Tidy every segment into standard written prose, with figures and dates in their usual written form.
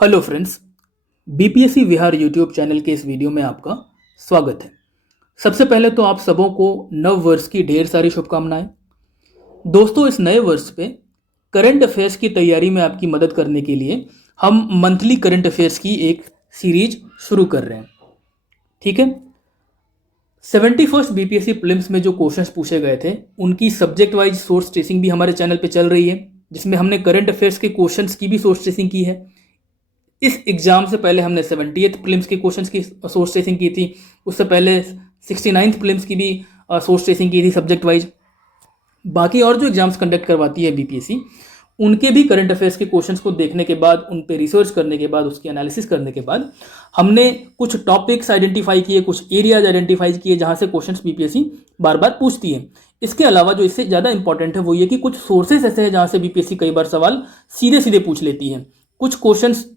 Hello friends, BPSC Bihar YouTube channel के इस video में आपका स्वागत है। सबसे पहले तो आप सबों को नव वर्ष की ढेर सारी शुभकामनाएं। दोस्तों, इस नए वर्ष पे करंट अफेयर्स की तैयारी में आपकी मदद करने के लिए हम मंथली करंट अफेयर्स की एक सीरीज शुरू कर रहे हैं। ठीक है। 71st बीपीएससी प्रीलिम्स में जो क्वेश्चंस पूछे गए थे उनकी सब्जेक्ट वाइज सोर्स ट्रेसिंग भी हमारे चैनल पे चल रही है, जिसमें हमने करंट अफेयर्स के क्वेश्चंस की भी सोर्स ट्रेसिंग की है। इस एग्जाम से पहले हमने 70th प्रीलिम्स के क्वेश्चंस की सोर्स ट्रेसिंग की थी। उससे पहले 69th प्रीलिम्स की भी सोर्स ट्रेसिंग की थी सब्जेक्ट वाइज। बाकी और जो एग्जाम्स कंडक्ट करवाती है बीपीएससी, उनके भी करंट अफेयर्स के क्वेश्चंस को देखने के बाद, उन पे रिसर्च करने के बाद, उसकी एनालिसिस करने के बाद हमने कुछ टॉपिक्स आइडेंटिफाई किए, कुछ एरियाज आइडेंटिफाई किए जहां से क्वेश्चंस बीपीएससी बार बार पूछती है। इसके अलावा जो इससे ज़्यादा इंपॉर्टेंट है वो ये कि कुछ सोर्सेस ऐसे हैं जहां से बीपीएससी कई बार सवाल सीधे सीधे पूछ लेती है। कुछ क्वेश्चंस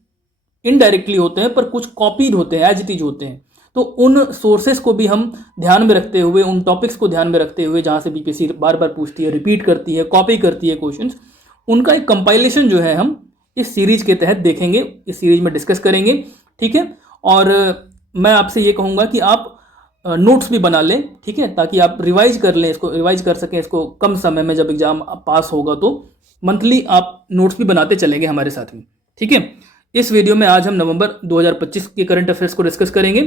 इनडायरेक्टली होते हैं, पर कुछ कॉपीड होते हैं, एज इट इज होते हैं। तो उन सोर्सेस को भी हम ध्यान में रखते हुए, उन टॉपिक्स को ध्यान में रखते हुए जहां से बीपीएससी बार बार पूछती है, रिपीट करती है, कॉपी करती है क्वेश्चंस, उनका एक कंपाइलेशन जो है हम इस सीरीज के तहत देखेंगे, इस सीरीज में डिस्कस करेंगे। ठीक है। और मैं आपसे ये कहूँगा कि आप नोट्स भी बना लें, ठीक है, ताकि आप रिवाइज कर लें, इसको रिवाइज कर सकें इसको कम समय में। जब एग्जाम पास होगा तो मंथली आप नोट्स भी बनाते चलेंगे हमारे साथ में। ठीक है। इस वीडियो में आज हम नवंबर 2025 के करंट अफेयर्स को डिस्कस करेंगे।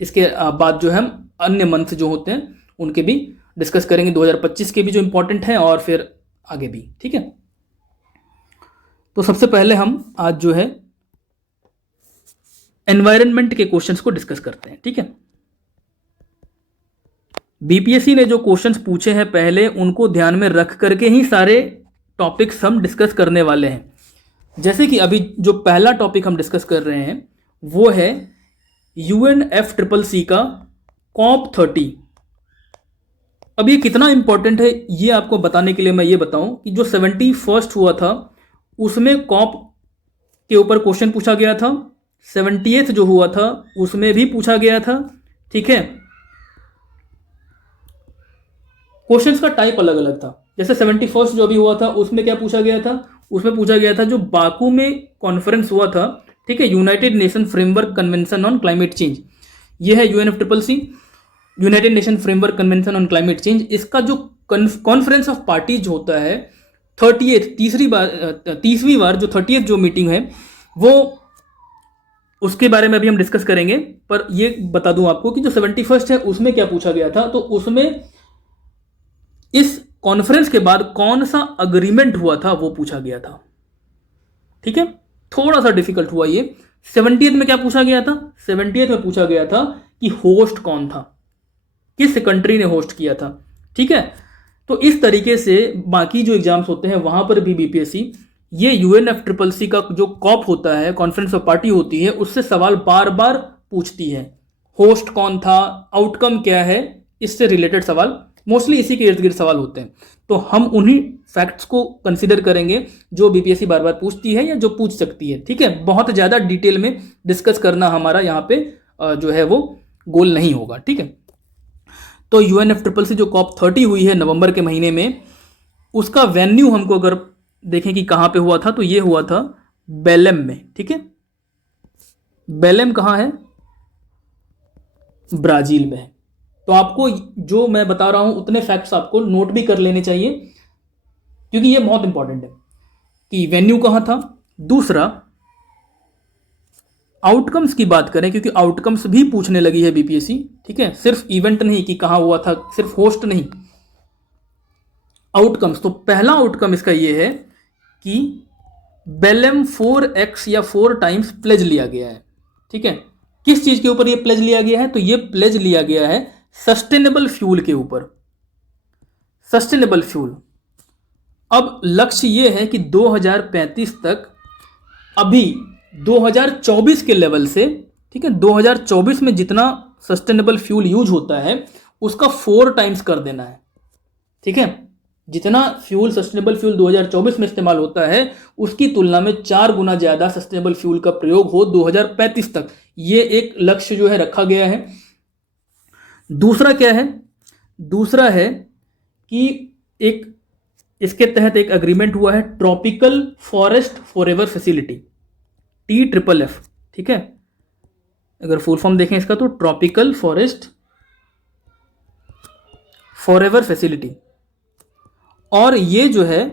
इसके बाद जो है हम अन्य मंथ जो होते हैं उनके भी डिस्कस करेंगे, 2025 के भी जो इंपॉर्टेंट हैं और फिर आगे भी। ठीक है। तो सबसे पहले हम आज जो है एनवायरनमेंट के क्वेश्चंस को डिस्कस करते हैं। ठीक है। बीपीएससी ने जो क्वेश्चंस पूछे हैं पहले, उनको ध्यान में रख करके ही सारे टॉपिक्स हम डिस्कस करने वाले हैं। जैसे कि अभी जो पहला टॉपिक हम डिस्कस कर रहे हैं वो है UNFCCC का COP30। अब ये कितना इंपॉर्टेंट है ये आपको बताने के लिए मैं ये बताऊं कि जो 71st हुआ था उसमें कॉप के ऊपर क्वेश्चन पूछा गया था। 70th जो हुआ था उसमें भी पूछा गया था। ठीक है। क्वेश्चंस का टाइप अलग अलग था। जैसे 71st जो अभी हुआ था उसमें क्या पूछा गया था, उसमें पूछा गया था जो बाकू में कॉन्फ्रेंस हुआ था, ठीक है, United nation framework convention on climate change. ये है UNFCCC, United nation framework convention on climate change. इसका जो कॉन्फ्रेंस ऑफ पार्टीज होता है 30th, तीसवीं बार जो 30th जो मीटिंग है वो, उसके बारे में अभी हम डिस्कस करेंगे। पर ये बता दूं आपको कि जो 71st है उसमें क्या पूछा गया था, तो उसमें इस कॉन्फ्रेंस के बाद कौन सा अग्रीमेंट हुआ था वो पूछा गया था। ठीक है। थोड़ा सा डिफिकल्ट हुआ ये। 70th में क्या पूछा गया था, 70th में पूछा गया था कि होस्ट कौन था, किस कंट्री ने होस्ट किया था। ठीक है। तो इस तरीके से बाकी जो एग्जाम्स होते हैं वहां पर भी बीपीएससी ये UNFCCC का जो कॉप होता है, कॉन्फ्रेंस ऑफ पार्टी होती है, उससे सवाल बार बार पूछती है। होस्ट कौन था, आउटकम क्या है, इससे रिलेटेड सवाल, मोस्टली इसी के इर्द गिर्द सवाल होते हैं। तो हम उन्हीं फैक्ट्स को कंसिडर करेंगे जो बीपीएससी बार बार पूछती है या जो पूछ सकती है। ठीक है। बहुत ज़्यादा डिटेल में डिस्कस करना हमारा यहाँ पे जो है वो गोल नहीं होगा। ठीक है। तो UNFCCC जो COP30 हुई है नवंबर के महीने में, उसका वेन्यू हमको अगर देखें कि कहाँ पे हुआ था, तो ये हुआ था बेलेम में। ठीक है। बेलेम कहाँ है, ब्राजील में है। तो आपको जो मैं बता रहा हूं उतने फैक्ट्स आपको नोट भी कर लेने चाहिए, क्योंकि ये बहुत इंपॉर्टेंट है कि वेन्यू कहां था। दूसरा, आउटकम्स की बात करें, क्योंकि आउटकम्स भी पूछने लगी है बीपीएससी। ठीक है। सिर्फ इवेंट नहीं कि कहां हुआ था, सिर्फ होस्ट नहीं, आउटकम्स। तो पहला आउटकम इसका ये है कि बेलेम 4x या 4 टाइम्स प्लेज लिया गया है। ठीक है। किस चीज के ऊपर ये प्लेज लिया गया है, तो ये प्लेज लिया गया है सस्टेनेबल फ्यूल के ऊपर। Sustainable fuel. अब लक्ष्य ये है कि 2035 तक, अभी 2024 के लेवल से, ठीक है, 2024 में जितना सस्टेनेबल फ्यूल यूज होता है उसका 4 टाइम्स कर देना है। ठीक है। जितना फ्यूल, सस्टेनेबल फ्यूल 2024 में इस्तेमाल होता है उसकी तुलना में 4 गुना ज्यादा सस्टेनेबल फ्यूल का प्रयोग हो 2035 तक। ये एक लक्ष्य जो है रखा गया है। दूसरा क्या है, दूसरा है कि एक इसके तहत एक अग्रीमेंट हुआ है tropical forest forever facility. TFF, ठीक है। अगर फुल फॉर्म देखें इसका तो ट्रॉपिकल फॉरेस्ट फॉरएवर फैसिलिटी। और ये जो है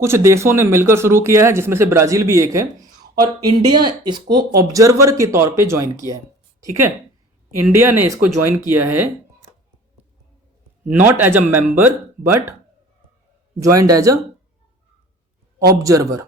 कुछ देशों ने मिलकर शुरू किया है, जिसमें से ब्राजील भी एक है, और इंडिया इसको ऑब्जर्वर के तौर पे ज्वाइन किया है, ठीक है। इंडिया ने इसको ज्वाइन किया है, not as a member but joined as a observer.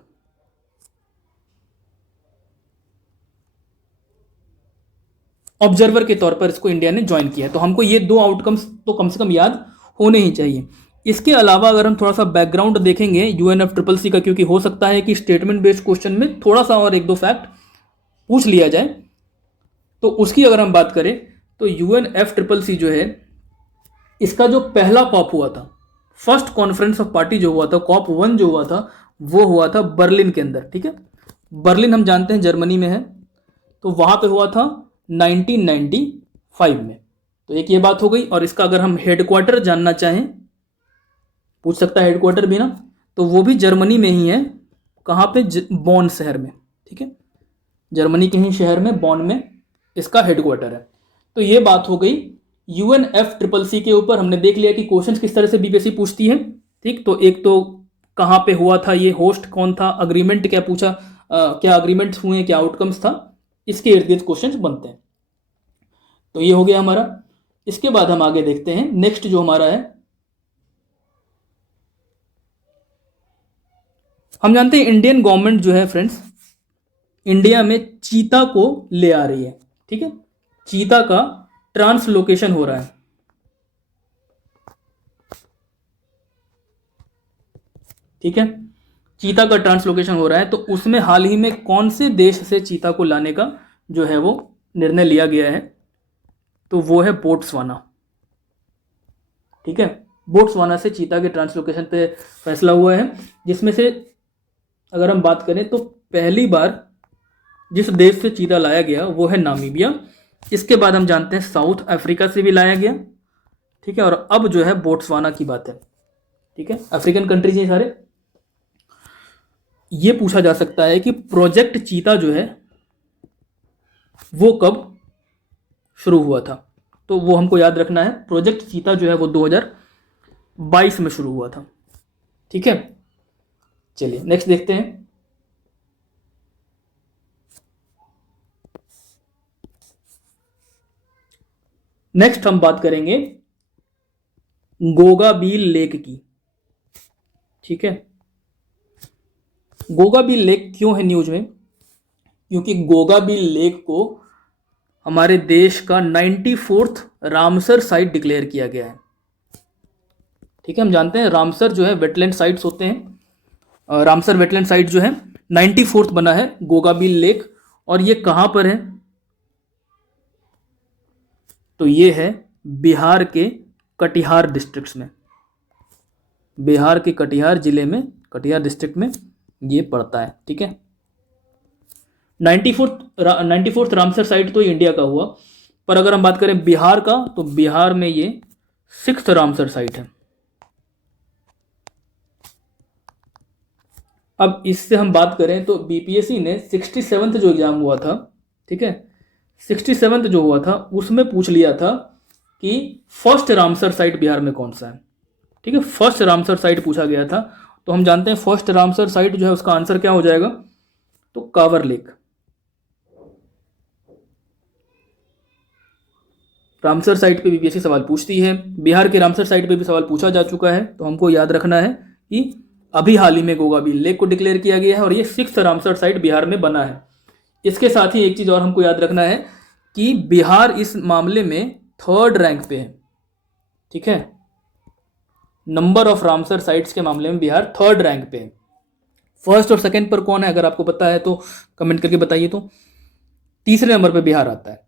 Observer के तौर पर इसको इंडिया ने ज्वाइन किया है। तो हमको ये दो आउटकम्स तो कम से कम याद होने ही चाहिए। इसके अलावा अगर हम थोड़ा सा बैकग्राउंड देखेंगे UNFCCC का, क्योंकि हो सकता है कि स्टेटमेंट बेस्ड क्वेश्चन में थोड़ा सा और एक दो फैक्ट पूछ लिया जाए, तो उसकी अगर हम बात करें तो UNFCCC जो है, इसका जो पहला कॉप हुआ था, फर्स्ट कॉन्फ्रेंस ऑफ पार्टी जो हुआ था, COP 1 जो हुआ था, वो हुआ था बर्लिन के अंदर, ठीक है। बर्लिन हम जानते हैं जर्मनी में है, तो वहां पे हुआ था 1995 में। तो एक ये बात हो गई। और इसका अगर हम हेडक्वार्टर जानना चाहें, पूछ सकता है हेडक्वार्टर भी ना, तो वो भी जर्मनी में ही है। कहाँ पे? बॉन शहर में, ठीक है। जर्मनी के ही शहर में, बॉन में इसका हेडक्वार्टर है। तो ये बात हो गई UNFCCC के ऊपर। हमने देख लिया कि क्वेश्चन किस तरह से बीपीएससी पूछती है, ठीक। तो एक तो कहाँ पे हुआ था, ये होस्ट कौन था, अग्रीमेंट क्या पूछा, क्या अग्रीमेंट्स हुए, क्या आउटकम्स था, इसके इर्द गिर्द क्वेश्चन बनते हैं। तो ये हो गया हमारा। इसके बाद हम आगे देखते हैं नेक्स्ट जो हमारा है, हम जानते हैं इंडियन गवर्नमेंट जो है फ्रेंड्स, इंडिया में चीता को ले आ रही है, ठीक है। चीता का ट्रांसलोकेशन हो रहा है, ठीक है। चीता का ट्रांसलोकेशन हो रहा है, तो उसमें हाल ही में कौन से देश से चीता को लाने का जो है वो निर्णय लिया गया है, तो वो है बोट्सवाना, ठीक है। बोट्सवाना से चीता के ट्रांसलोकेशन पे फैसला हुआ है, जिसमें से अगर हम बात करें तो पहली बार जिस देश से चीता लाया गया वो है नामीबिया। इसके बाद हम जानते हैं साउथ अफ्रीका से भी लाया गया, ठीक है। और अब जो है बोट्सवाना की बात है, ठीक है। अफ्रीकन कंट्रीज हैं सारे। ये पूछा जा सकता है कि प्रोजेक्ट चीता जो है वो कब शुरू हुआ था, तो वो हमको याद रखना है। प्रोजेक्ट चीता जो है वो 2022 में शुरू हुआ था, ठीक है। चलिए नेक्स्ट देखते हैं। नेक्स्ट हम बात करेंगे गोगाबील लेक की, ठीक है। गोगाबील लेक क्यों है न्यूज में? क्योंकि गोगाबील लेक को हमारे देश का 94th रामसर साइट डिक्लेयर किया गया है, ठीक है। हम जानते हैं रामसर जो है वेटलैंड साइट्स होते हैं, रामसर वेटलैंड साइट जो है 94th बना है गोगाबील लेक। और ये कहाँ पर है? तो ये है बिहार के कटिहार डिस्ट्रिक्ट्स में, बिहार के कटिहार जिले में, कटिहार डिस्ट्रिक्ट में ये पड़ता है, ठीक है। 94th रामसर साइट तो इंडिया का हुआ, पर अगर हम बात करें बिहार का, तो बिहार में ये 6th रामसर साइट है। अब इससे हम बात करें तो बीपीएससी ने 67th जो एग्जाम हुआ था, ठीक है, 67th जो हुआ था उसमें पूछ लिया था कि फर्स्ट रामसर साइट बिहार में कौन सा है, ठीक है। फर्स्ट रामसर साइट पूछा गया था। तो हम जानते हैं फर्स्ट रामसर साइट जो है उसका आंसर क्या हो जाएगा? तो कांवर लेक। रामसर साइट पे बीपीएससी सवाल पूछती है, बिहार के रामसर साइट पे भी सवाल पूछा जा चुका है। तो हमको याद रखना है कि अभी हाल ही में गोगाबील लेक को डिक्लेयर किया गया है और ये 6th रामसर साइट बिहार में बना है। इसके साथ ही एक चीज और हमको याद रखना है कि बिहार इस मामले में 3rd रैंक पे है, ठीक है। नंबर ऑफ रामसर साइट्स के मामले में बिहार 3rd रैंक पे है। फर्स्ट और सेकंड पर कौन है? अगर आपको पता है तो कमेंट करके बताइए। तो तीसरे नंबर पे बिहार आता है,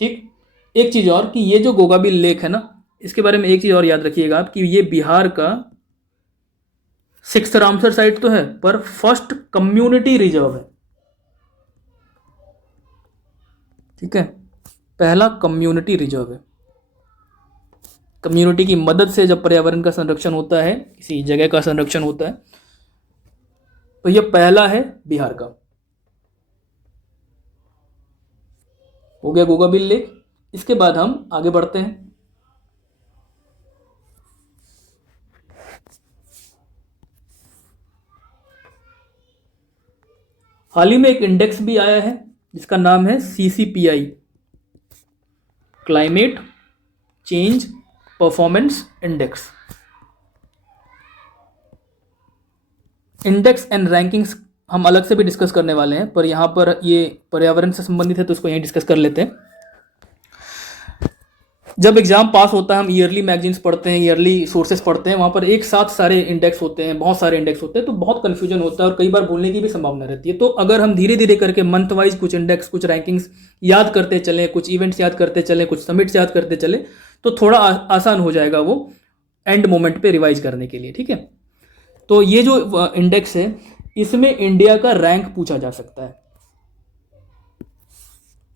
ठीक। एक चीज और कि ये जो गोगाबील लेक है ना, इसके बारे में एक चीज और याद रखिएगा आप कि ये बिहार का 6th रामसर साइट तो है, पर फर्स्ट कम्युनिटी रिजर्व है, ठीक है। पहला कम्युनिटी रिजर्व है। कम्युनिटी की मदद से जब पर्यावरण का संरक्षण होता है, किसी जगह का संरक्षण होता है, तो यह पहला है बिहार का। हो गया गोगाबिल लेक। इसके बाद हम आगे बढ़ते हैं। हाल ही में एक इंडेक्स भी आया है जिसका नाम है CCPI, climate change performance index. Index and rankings हम अलग से भी डिस्कस करने वाले हैं, पर यहाँ पर ये पर्यावरण से संबंधित है तो इसको यहीं डिस्कस कर लेते हैं। जब एग्जाम पास होता है हम ईयरली मैगजीन्स पढ़ते हैं, ईयरली सोर्सेस पढ़ते हैं, वहाँ पर एक साथ सारे इंडेक्स होते हैं, बहुत सारे इंडेक्स होते हैं, तो बहुत कन्फ्यूजन होता है और कई बार भूलने की भी संभावना रहती है। तो अगर हम धीरे धीरे करके मंथ वाइज कुछ इंडेक्स, कुछ रैंकिंग्स याद करते चलें, कुछ इवेंट्स याद करते चलें, कुछ समिट्स याद करते चलें, तो थोड़ा आसान हो जाएगा वो एंड मोमेंट पे रिवाइज करने के लिए। ठीक है, तो ये जो इंडेक्स है इसमें इंडिया का रैंक पूछा जा सकता है।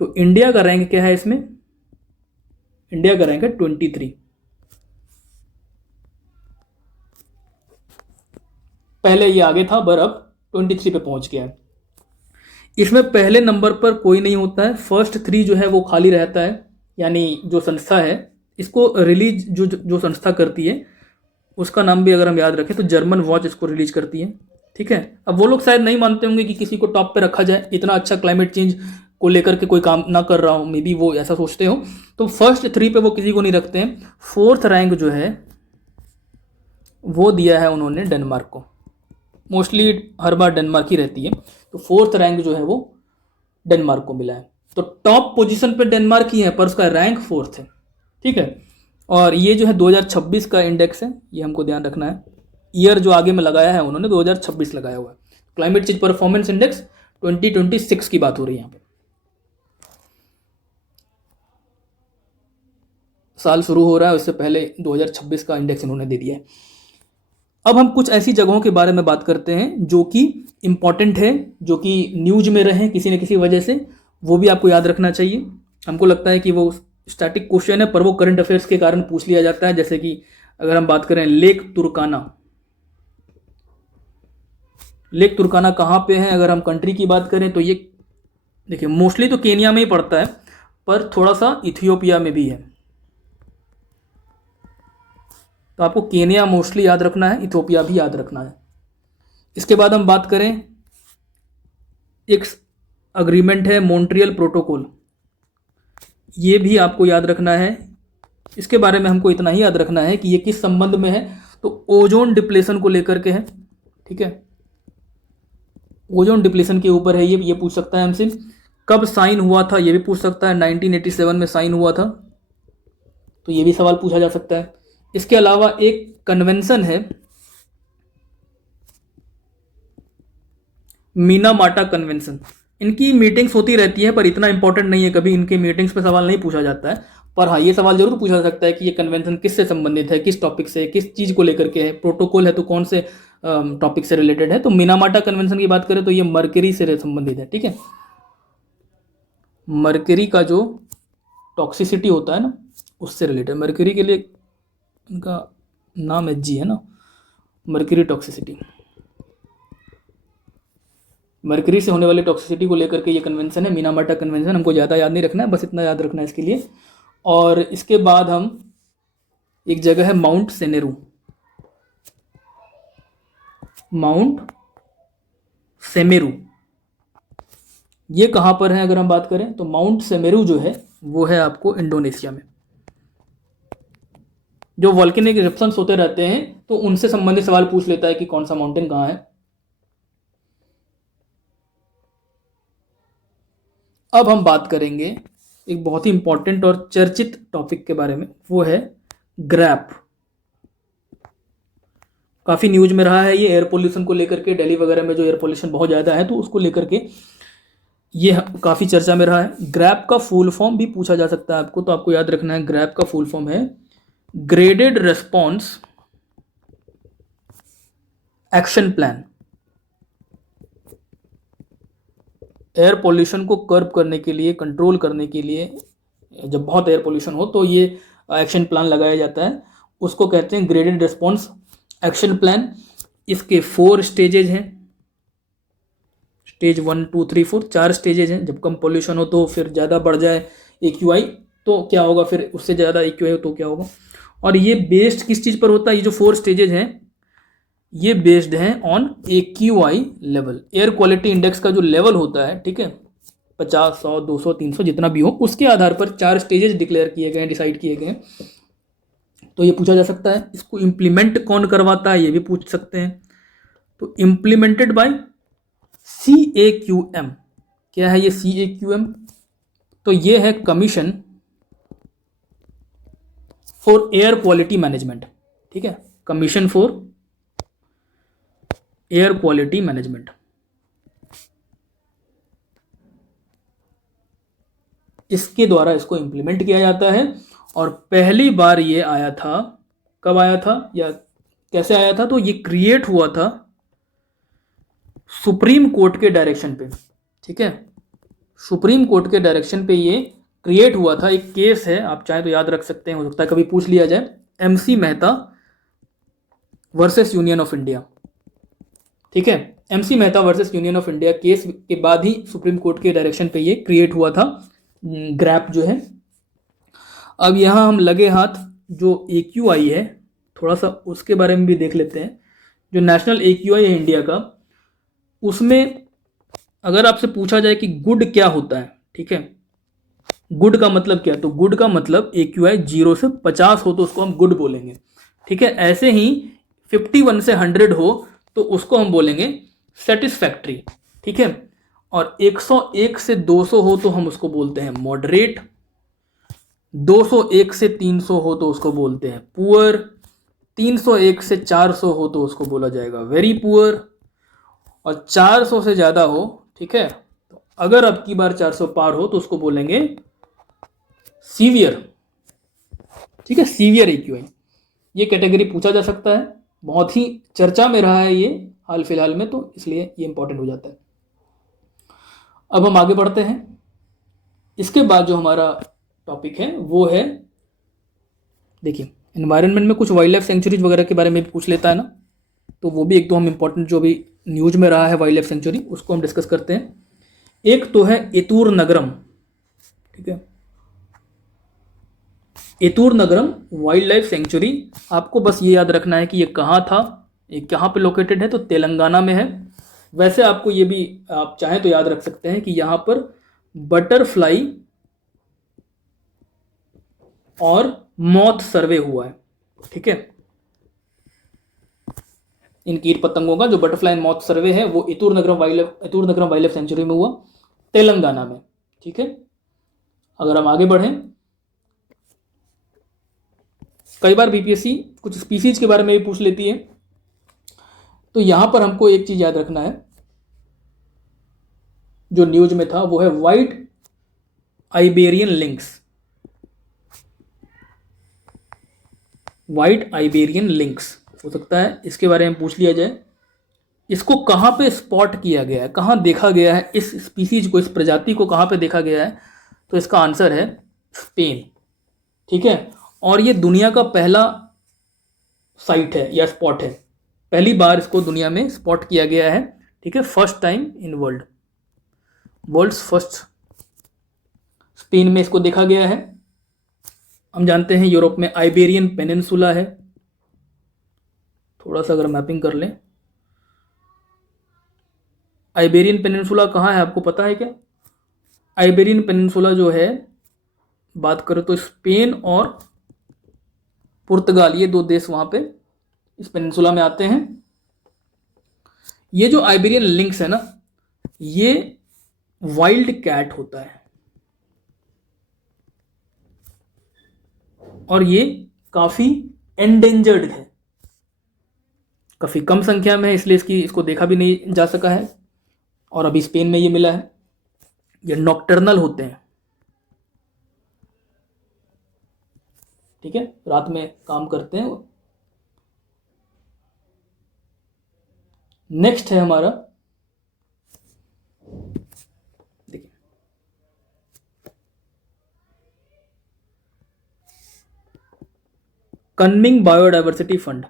तो इंडिया का रैंक क्या है इसमें? इंडिया का रैंक है 23। पहले ये आगे था पर अब 23 पे पहुंच गया है। इसमें पहले नंबर पर कोई नहीं होता है, फर्स्ट 3 जो है वो खाली रहता है। यानी जो संस्था है इसको रिलीज जो संस्था करती है उसका नाम भी अगर हम याद रखें तो जर्मन वॉच इसको रिलीज करती है। ठीक है, अब वो लोग शायद नहीं मानते होंगे कि किसी को टॉप पे रखा जाए, इतना अच्छा क्लाइमेट चेंज को लेकर के कोई काम ना कर रहा हो, मे बी वो ऐसा सोचते हो, तो फर्स्ट 3 पे वो किसी को नहीं रखते हैं। 4th रैंक जो है वो दिया है उन्होंने डेनमार्क को। मोस्टली हर बार डेनमार्क ही रहती है, तो 4th रैंक जो है वो डेनमार्क को मिला है। तो टॉप पोजीशन पे डेनमार्क ही है पर उसका रैंक 4th है। ठीक है, और ये जो है 2026 का इंडेक्स है, ये हमको ध्यान रखना है। ईयर जो आगे में लगाया है उन्होंने 2026 लगाया हुआ है। क्लाइमेट चेंज परफॉर्मेंस इंडेक्स 2026 की बात हो रही है यहाँ पे। साल शुरू हो रहा है उससे पहले 2026 का इंडेक्स इन्होंने दे दिया है। अब हम कुछ ऐसी जगहों के बारे में बात करते हैं जो कि इंपॉर्टेंट है, जो कि न्यूज में रहे किसी न किसी वजह से, वो भी आपको याद रखना चाहिए। हमको लगता है कि वो स्टैटिक क्वेश्चन है पर वो करंट अफेयर्स के कारण पूछ लिया जाता है। जैसे कि अगर हम बात करें लेक तुर्काना, लेक तुर्काना कहाँ पे है? अगर हम कंट्री की बात करें तो ये देखिए मोस्टली तो केनिया में ही पड़ता है पर थोड़ा सा इथियोपिया में भी है। तो आपको केनिया मोस्टली याद रखना है, इथियोपिया भी याद रखना है। इसके बाद हम बात करें, एक अग्रीमेंट है मॉन्ट्रियल प्रोटोकॉल, ये भी आपको याद रखना है। इसके बारे में हमको इतना ही याद रखना है कि ये किस संबंध में है, तो ओजोन डिप्लेशन को लेकर के है। ठीक है, ओजोन डिप्लेशन के ऊपर है ये पूछ सकता है हमसे। कब साइन हुआ था ये भी पूछ सकता है, 1987 में साइन हुआ था, तो ये भी सवाल पूछा जा सकता है। इसके अलावा एक कन्वेंशन है मीनामाटा कन्वेंशन, इनकी मीटिंग्स होती रहती है पर इतना इंपॉर्टेंट नहीं है, कभी इनके मीटिंग्स पे सवाल नहीं पूछा जाता है। पर हाँ, ये सवाल जरूर पूछा जा सकता है कि ये कन्वेंशन किससे संबंधित है, किस टॉपिक से, किस चीज़ को लेकर के है। प्रोटोकॉल है तो कौन से टॉपिक से रिलेटेड है। तो मीनामाटा कन्वेंशन की बात करें तो ये मरकरी से संबंधित है। ठीक है, मरकरी का जो टॉक्सिसिटी होता है ना उससे रिलेटेड, मरकरी के लिए इनका नाम Hg है ना, मरकरी टॉक्सिसिटी, मरकरी से होने वाली टॉक्सिसिटी को लेकर के ये कन्वेंशन है मीनामाटा कन्वेंशन। हमको ज़्यादा याद नहीं रखना है, बस इतना याद रखना है इसके लिए। और इसके बाद हम एक जगह है माउंट सेनेरू, माउंट सेमेरू, ये कहाँ पर है? अगर हम बात करें तो माउंट सेमेरू जो है वो है आपको इंडोनेशिया में। जो वॉल्केनिक इरप्शंस होते रहते हैं तो उनसे संबंधित सवाल पूछ लेता है कि कौन सा माउंटेन कहाँ है। अब हम बात करेंगे एक बहुत ही इंपॉर्टेंट और चर्चित टॉपिक के बारे में, वो है ग्रैप। काफ़ी न्यूज में रहा है ये एयर पोल्यूशन को लेकर के, दिल्ली वगैरह में जो एयर पोल्यूशन बहुत ज़्यादा है तो उसको लेकर के ये काफ़ी चर्चा में रहा है। ग्रैप का फुल फॉर्म भी पूछा जा सकता है आपको, तो आपको याद रखना है ग्रैप का फुल फॉर्म है graded response action plan. Air pollution को कर्ब करने के लिए, कंट्रोल करने के लिए, जब बहुत एयर पोल्यूशन हो तो ये एक्शन प्लान लगाया जाता है, उसको कहते हैं ग्रेडेड रिस्पॉन्स एक्शन प्लान। इसके 4 स्टेजेज हैं। स्टेज 1 2 3 4, 4 स्टेजेज हैं। जब कम पोल्यूशन हो तो फिर ज़्यादा बढ़ जाए AQI तो क्या होगा, फिर उससे ज़्यादा AQI हो तो क्या होगा। और ये बेस्ड किस चीज़ पर होता है, ये जो 4 स्टेजेज हैं ये बेस्ड हैं on AQI level, air quality index का जो लेवल होता है, ठीक है, 50 100 200 300 जितना भी हो, उसके आधार पर 4 स्टेजेस डिक्लेयर किए गए हैं, डिसाइड किए गए हैं। तो ये पूछा जा सकता है। इसको इम्प्लीमेंट कौन करवाता है ये भी पूछ सकते हैं। तो इम्प्लीमेंटेड बाय CAQM। क्या है ये CAQM? तो ये है commission for air quality management, ठीक है, commission for air quality management. इसके द्वारा इसको इम्प्लीमेंट किया जाता है। और पहली बार ये आया था, कब आया था या कैसे आया था, तो ये क्रिएट हुआ था सुप्रीम कोर्ट के डायरेक्शन पे, ठीक है, सुप्रीम कोर्ट के डायरेक्शन पे ये क्रिएट हुआ था। एक केस है, आप चाहे तो याद रख सकते हैं, हो सकता है कभी पूछ लिया जाए, MC Mehta versus union of India, ठीक है, MC Mehta versus union of India case के बाद ही सुप्रीम कोर्ट के डायरेक्शन पे ये क्रिएट हुआ था ग्रैप जो है। अब यहाँ हम लगे हाथ जो AQI है, थोड़ा सा उसके बारे में भी देख लेते हैं। जो नेशनल AQI है इंडिया का, उसमें अगर आपसे पूछा जाए कि गुड क्या होता है, ठीक है, गुड का मतलब क्या है, तो गुड का मतलब AQI 0 से 50 हो तो उसको हम गुड बोलेंगे, ठीक है। ऐसे ही 51 से 100 हो तो उसको हम बोलेंगे सेटिस्फैक्ट्री, ठीक है। और 101 से 200 हो तो हम उसको बोलते हैं मॉडरेट, 201 से 300 हो तो उसको बोलते हैं पुअर, 301 से 400 हो तो उसको बोला जाएगा वेरी पुअर, और 400 से ज़्यादा हो, ठीक है, तो अगर अब की बार 400 पार हो तो उसको बोलेंगे सीवियर, ठीक है, सीवियर AQI। ये कैटेगरी पूछा जा सकता है, बहुत ही चर्चा में रहा है ये हाल फिलहाल में, तो इसलिए ये इंपॉर्टेंट हो जाता है। अब हम आगे बढ़ते हैं। इसके बाद जो हमारा टॉपिक है वो है, देखिए, एनवायरनमेंट में कुछ वाइल्ड लाइफ सेंचुरीज वगैरह के बारे में भी पूछ लेता है ना, तो वो भी एक तो हम इंपॉर्टेंट जो भी न्यूज में रहा है वाइल्ड लाइफ सेंचुरी उसको हम डिस्कस करते हैं। एक तो है एतूर नगरम, ठीक है, एतूर नगरम वाइल्ड लाइफ सेंचुरी। आपको बस ये याद रखना है कि ये कहाँ था, ये कहाँ पे लोकेटेड है, तो तेलंगाना में है। वैसे आपको ये भी आप चाहें तो याद रख सकते हैं कि यहाँ पर बटरफ्लाई और मॉथ सर्वे हुआ है, ठीक है। इन कीट पतंगों का जो बटरफ्लाई एंड मॉथ सर्वे है वो एतूर नगरम वाइल्ड लाइफ सेंचुरी में हुआ, तेलंगाना में, ठीक है। अगर हम आगे बढ़ें, कई बार BPSC कुछ स्पीसीज के बारे में भी पूछ लेती है, तो यहां पर हमको एक चीज याद रखना है, जो न्यूज में था वो है white Iberian lynx, white Iberian lynx हो सकता है इसके बारे में पूछ लिया जाए। इसको कहाँ पे स्पॉट किया गया है, कहाँ देखा गया है, इस स्पीसीज को, इस प्रजाति को कहाँ पे देखा गया है, तो इसका आंसर है स्पेन, ठीक है। और ये दुनिया का पहला साइट है या स्पॉट है, पहली बार इसको दुनिया में स्पॉट किया गया है, ठीक है, first time in world's first, Spain में इसको देखा गया है। हम जानते हैं यूरोप में आइबेरियन पेनिनसुला है, थोड़ा सा अगर मैपिंग कर लें, आइबेरियन पेनिनसुला कहाँ है आपको पता है क्या? आइबेरियन पेनिनसुला जो है, बात करें तो स्पेन और पुर्तगाल, ये दो देश वहाँ पे इस पेनिनसुला में आते हैं। ये जो आइबेरियन लिंक्स है ना, ये वाइल्ड कैट होता है और ये काफ़ी एंडेंजर्ड है, काफ़ी कम संख्या में है, इसलिए इसको देखा भी नहीं जा सका है और अभी स्पेन में ये मिला है। ये नॉक्टर्नल होते हैं, ठीक है, रात में काम करते हैं। नेक्स्ट है हमारा, देखिए, कन्मिंग बायोडाइवर्सिटी फंड।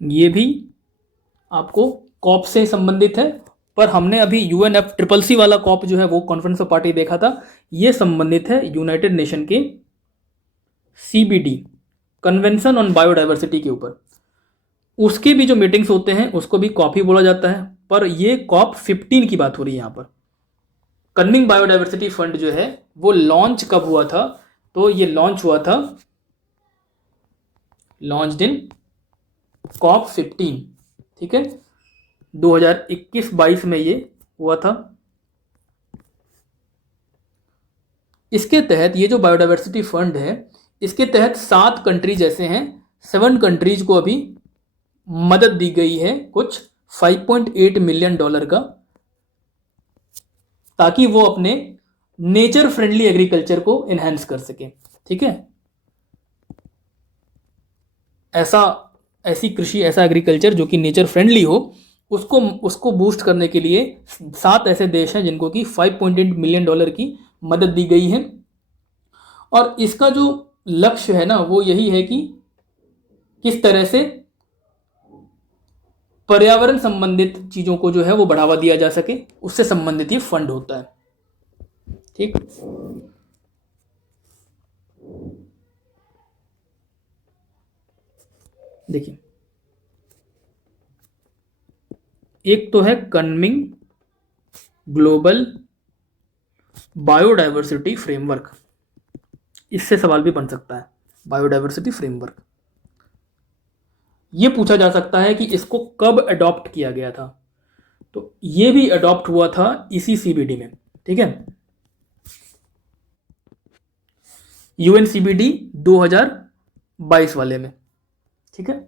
ये भी आपको कॉप से संबंधित है, पर हमने अभी UNFCCC वाला कॉप जो है वो कॉन्फ्रेंस ऑफ पार्टी देखा था, ये संबंधित है यूनाइटेड नेशन के CBD कन्वेंशन ऑन बायोडाइवर्सिटी के ऊपर। उसके भी जो मीटिंग्स होते हैं उसको भी कॉप ही बोला जाता है, पर ये COP15 की बात हो रही है यहाँ पर। कन्मिंग बायोडाइवर्सिटी फंड जो है वो लॉन्च कब हुआ था, तो ये लॉन्च हुआ था, लॉन्च्ड इन COP15, ठीक है, 2021-22 में ये हुआ था। इसके तहत ये जो बायोडाइवर्सिटी फंड है, इसके तहत 7 कंट्रीज ऐसे हैं, 7 कंट्रीज को अभी मदद दी गई है कुछ $5.8 मिलियन का, ताकि वो अपने नेचर फ्रेंडली एग्रीकल्चर को एनहांस कर सके। ठीक है, ऐसी कृषि, ऐसा एग्रीकल्चर जो कि नेचर फ्रेंडली हो, उसको बूस्ट करने के लिए 7 ऐसे देश हैं जिनको कि $5.8 मिलियन की मदद दी गई है। और इसका जो लक्ष्य है ना, वो यही है कि किस तरह से पर्यावरण संबंधित चीजों को जो है वो बढ़ावा दिया जा सके, उससे संबंधित ये फंड होता है। ठीक, देखिए, एक तो है कन्मिंग ग्लोबल बायोडाइवर्सिटी फ्रेमवर्क, इससे सवाल भी बन सकता है। बायोडाइवर्सिटी फ्रेमवर्क, ये पूछा जा सकता है कि इसको कब अडॉप्ट किया गया था, तो ये भी अडॉप्ट हुआ था इसी CBD में। ठीक है, UNCBD 2022 वाले में। ठीक है,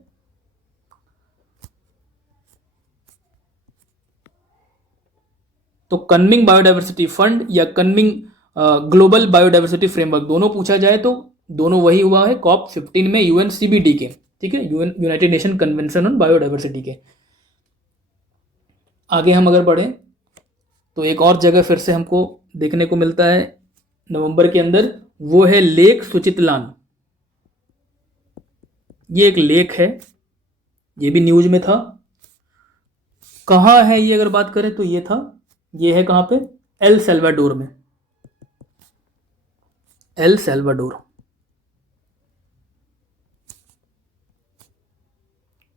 तो कन्मिंग बायोडाइवर्सिटी फंड या कन्मिंग ग्लोबल बायोडाइवर्सिटी फ्रेमवर्क, दोनों पूछा जाए तो दोनों वही हुआ है COP15 में UNCBD के। ठीक है, United nation convention on biodiversity के। आगे हम अगर बढ़ें तो एक और जगह फिर से हमको देखने को मिलता है नवंबर के अंदर, वो है लेक सुचितलान। ये एक लेक है, ये भी न्यूज में था। कहाँ है ये अगर बात करें तो ये है कहाँ पे, एल सल्वाडोर में। एल सल्वाडोर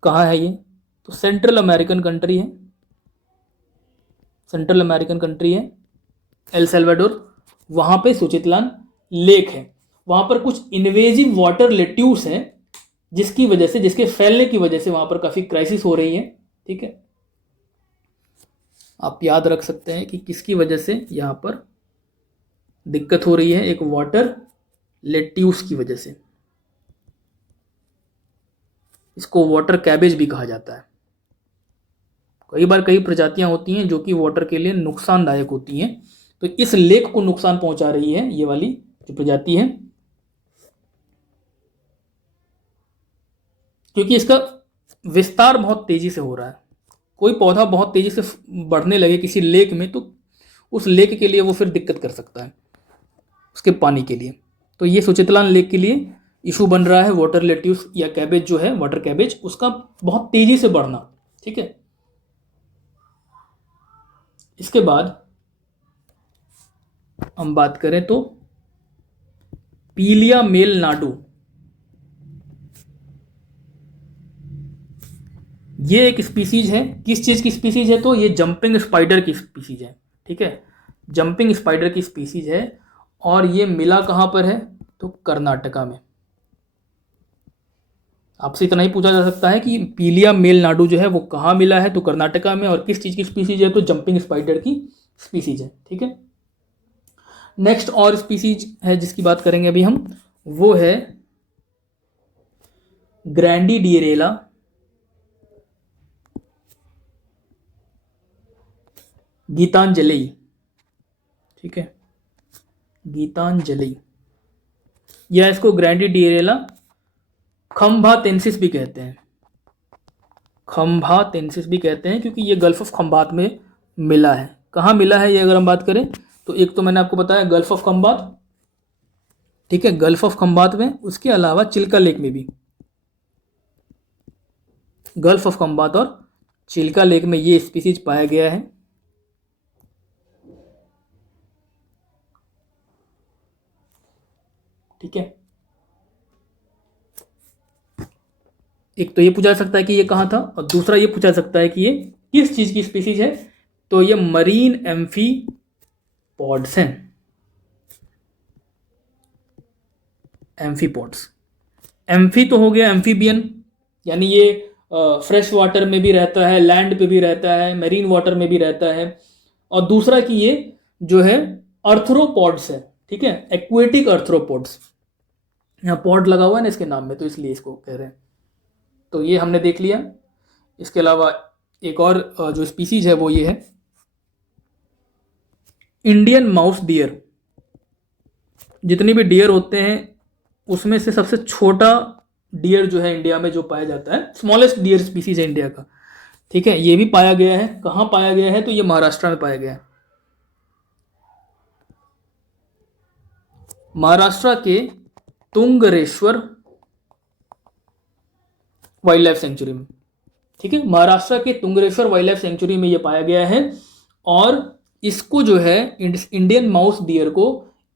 कहाँ है ये, तो सेंट्रल अमेरिकन कंट्री है, सेंट्रल अमेरिकन कंट्री है एल सल्वाडोर। वहाँ पे सुचितलान लेक है, वहाँ पर कुछ इन्वेजिव वाटर लेट्यूस हैं, जिसकी वजह से, जिसके फैलने की वजह से वहाँ पर काफ़ी क्राइसिस हो रही है। ठीक है, आप याद रख सकते हैं कि किसकी वजह से यहाँ पर दिक्कत हो रही है, एक वाटर लेट्यूस की वजह से। इसको वाटर कैबेज भी कहा जाता है। कई बार कई प्रजातियां होती हैं जो कि वाटर के लिए नुकसानदायक होती हैं, तो इस लेक को नुकसान पहुंचा रही है ये वाली जो प्रजाति है, क्योंकि इसका विस्तार बहुत तेजी से हो रहा है। कोई पौधा बहुत तेजी से बढ़ने लगे किसी लेक में, तो उस लेक के लिए वो फिर दिक्कत कर सकता है उसके पानी के लिए। तो ये सुचितलान लेक के लिए इशू बन रहा है, वाटर लेट्यूस या कैबेज जो है, वाटर कैबेज, उसका बहुत तेजी से बढ़ना। ठीक है, इसके बाद हम बात करें तो पीलिया मेल नाडू, ये एक स्पीसीज है। किस चीज की स्पीसीज है, तो ये जंपिंग स्पाइडर की स्पीसीज है। ठीक है, जंपिंग स्पाइडर की स्पीसीज है, और ये मिला कहां पर है, तो कर्नाटका में। आपसे इतना ही पूछा जा सकता है कि पीलिया मेल नाडू जो है वो कहाँ मिला है, तो कर्नाटका में, और किस चीज़ की स्पीसीज है, तो जंपिंग स्पाइडर की स्पीसीज है। ठीक है, नेक्स्ट और स्पीसीज है जिसकी बात करेंगे अभी हम, वो है ग्रैंडीडिएरेला गीतांजलि। ठीक है, गीतांजलि, या इसको ग्रैंडीडिएरेला खंभातेंसिस भी कहते हैं, खंभातेंसिस भी कहते हैं, क्योंकि ये गल्फ ऑफ खंबात में मिला है। कहाँ मिला है ये अगर हम बात करें तो एक तो मैंने आपको बताया गल्फ ऑफ खंबात, ठीक है, गल्फ ऑफ खंबात में, उसके अलावा चिल्का लेक में भी। गल्फ ऑफ खंबात और चिल्का लेक में ये स्पीसीज पाया गया है। ठीक है, एक तो ये पूछा जा सकता है कि ये कहाँ था, और दूसरा ये पूछा जा सकता है कि ये किस चीज की स्पीसीज है। तो ये मरीन एम्फीपॉड्स हैं, एम्फीपॉड्स। एम्फी तो हो गया एम्फीबियन, यानी ये फ्रेश वाटर में भी रहता है, लैंड पे भी रहता है, मेरीन वाटर में भी रहता है। और दूसरा कि ये जो है अर्थ्रोपॉड्स है। ठीक है, एक्वेटिक अर्थ्रोपॉड्स, यहाँ पॉड लगा हुआ है ना इसके नाम में, तो इसलिए इसको कह रहे हैं। तो ये हमने देख लिया। इसके अलावा एक और जो स्पीसीज है वो ये है इंडियन माउस डियर। जितने भी डियर होते हैं उसमें से सबसे छोटा डियर जो है इंडिया में जो पाया जाता है, स्मॉलेस्ट डियर स्पीसीज है इंडिया का। ठीक है, ये भी पाया गया है। कहाँ पाया गया है? तो ये महाराष्ट्र में पाया गया है, महाराष्ट्र के तुंगरेश्वर वाइल्ड लाइफ सेंचुरी में। ठीक है, महाराष्ट्र के तुंगरेश्वर वाइल्ड लाइफ सेंचुरी में ये पाया गया है। और इसको जो है इंडियन माउस डियर को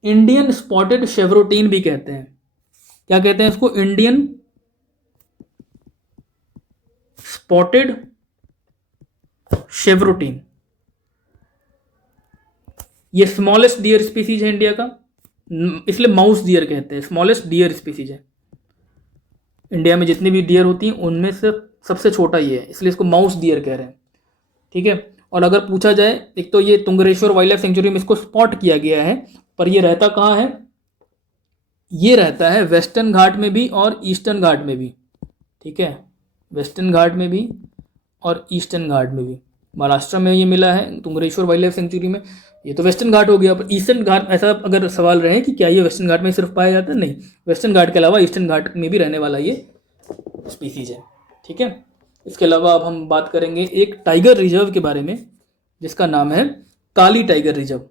इंडियन स्पॉटेड शेवरोटीन भी कहते हैं। क्या कहते हैं इसको? Indian spotted chevrotain. ये स्मॉलेस्ट डियर स्पीसीज है इंडिया का, इसलिए माउस डियर कहते हैं। स्मॉलेस्ट डियर स्पीसीज है इंडिया में, जितनी भी डियर होती हैं उनमें से सबसे छोटा ये है, इसलिए इसको माउस डियर कह रहे हैं। ठीक है, और अगर पूछा जाए, एक तो ये तुंगरेश्वर वाइल्ड लाइफ सेंचुरी में इसको स्पॉट किया गया है, पर ये रहता कहाँ है? ये रहता है वेस्टर्न घाट में भी और ईस्टर्न घाट में भी। ठीक है, वेस्टर्न घाट में भी और ईस्टर्न घाट में भी। महाराष्ट्र में ये मिला है तुंगरेश्वर वाइल्ड लाइफ सेंचुरी में। ये तो वेस्टर्न घाट हो गया, पर ईस्टर्न घाट, ऐसा अगर सवाल रहे कि क्या ये वेस्टर्न घाट में सिर्फ पाया जाता है, नहीं, वेस्टर्न घाट के अलावा ईस्टर्न घाट में भी रहने वाला ये स्पीसीज है। ठीक है, इसके अलावा अब हम बात करेंगे एक टाइगर रिजर्व के बारे में जिसका नाम है काली टाइगर रिजर्व।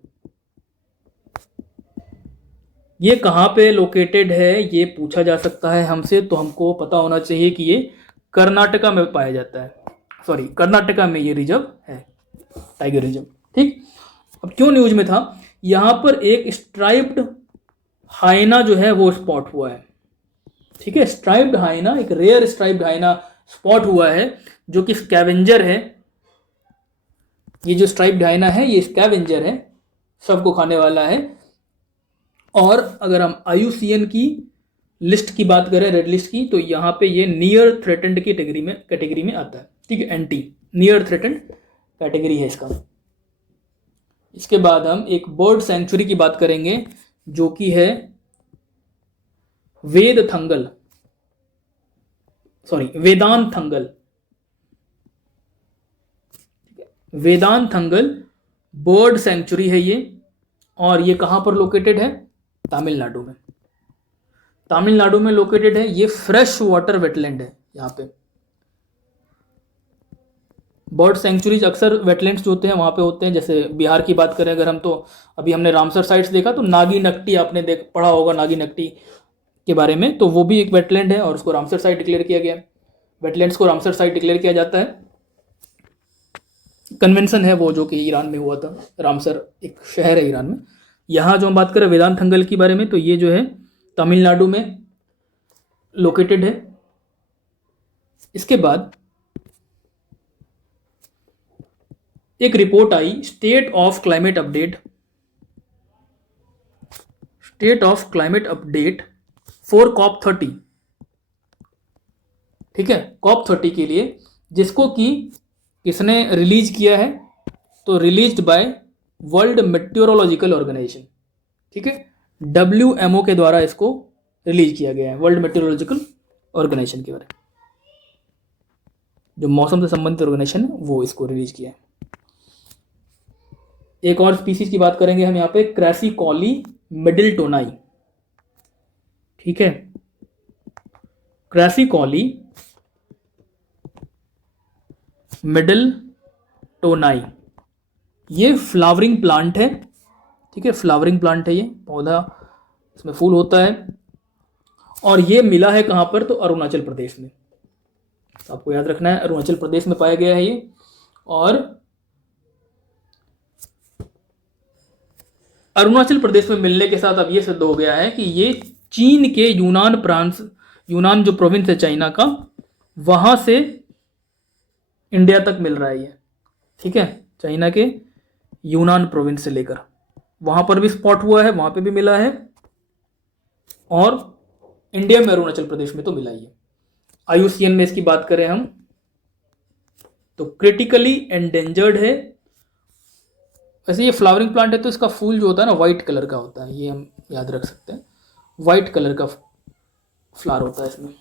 ये कहाँ पे लोकेटेड है ये पूछा जा सकता है हमसे, तो हमको पता होना चाहिए कि ये कर्नाटका में पाया जाता है। सॉरी, कर्नाटका में ये रिजर्व है, टाइगर रिजर्व। ठीक, अब क्यों न्यूज में था? यहां पर एक स्ट्राइप्ड हाइना जो है वो स्पॉट हुआ है। ठीक है, स्ट्राइप्ड हाइना, एक रेयर स्ट्राइप्ड हाइना स्पॉट हुआ है जो कि स्कैवेंजर है। ये जो स्ट्राइप्ड हाइना है ये स्कैवेंजर है, सबको खाने वाला है। और अगर हम IUCN की लिस्ट की बात करें, रेड लिस्ट की, तो यहाँ पे ये नियर थ्रेटेंड की कैटेगरी में आता है। ठीक है, एंटी नियर थ्रेटेंड कैटेगरी है इसका। इसके बाद हम एक बर्ड सेंचुरी की बात करेंगे जो कि है वेदांथंगल। वेदांथंगल बर्ड सेंचुरी है ये, और ये कहां पर लोकेटेड है? तमिलनाडु में। तमिलनाडु में लोकेटेड है। ये फ्रेश वाटर वेटलैंड है। यहाँ पे बर्ड सेंचुरीज अक्सर वेटलैंड्स जो होते हैं वहाँ पे होते हैं। जैसे बिहार की बात करें अगर हम, तो अभी हमने रामसर साइट्स देखा, तो नागी नकटी आपने पढ़ा होगा नागी नकटी के बारे में, तो वो भी एक वेटलैंड है और उसको रामसर साइट डिक्लेयर किया गया। वेटलैंड्स को रामसर साइट डिक्लेयर किया जाता है। कन्वेंशन है वो जो कि ईरान में हुआ था। रामसर एक शहर है ईरान में। यहाँ जो हम बात करें वेदांथंगल के बारे में, तो ये जो है तमिलनाडु में लोकेटेड है। इसके बाद एक report I, state of climate update for COP30। ठीक है, COP30 के लिए, जिसको कि किसने रिलीज किया है? तो released by World Meteorological Organization. ठीक है, WMO के द्वारा इसको रिलीज किया गया है, वर्ल्ड मेट्योरोलॉजिकल ऑर्गेनाइजेशन के बारे में, जो मौसम से संबंधित ऑर्गेनाइजेशन है वो इसको रिलीज किया है। एक और स्पीसीज की बात करेंगे हम यहाँ पे, क्रैसिकॉली मिडिलटोनाई। ठीक है, क्रैसिकॉली मिडिलटोनाई, ये फ्लावरिंग प्लांट है। ठीक है, फ्लावरिंग प्लांट है, ये पौधा, इसमें फूल होता है। और ये मिला है कहाँ पर? तो अरुणाचल प्रदेश में। तो आपको याद रखना है अरुणाचल प्रदेश में पाया गया है ये। और अरुणाचल प्रदेश में मिलने के साथ अब ये सिद्ध हो गया है कि ये चीन के यूनान जो प्रोविंस है चाइना का, वहां से इंडिया तक मिल रहा है ये। ठीक है, चाइना के यूनान प्रोविंस से लेकर वहां पर भी स्पॉट हुआ है, वहां पे भी मिला है, और इंडिया में अरुणाचल प्रदेश में तो मिला ही है। IUCN में इसकी बात करें हम तो क्रिटिकली एंडेंजर्ड है। वैसे ये फ्लावरिंग प्लांट है तो इसका फूल जो होता है ना वाइट कलर का होता है, ये हम याद रख सकते हैं, वाइट कलर का फ्लावर होता है इसमें।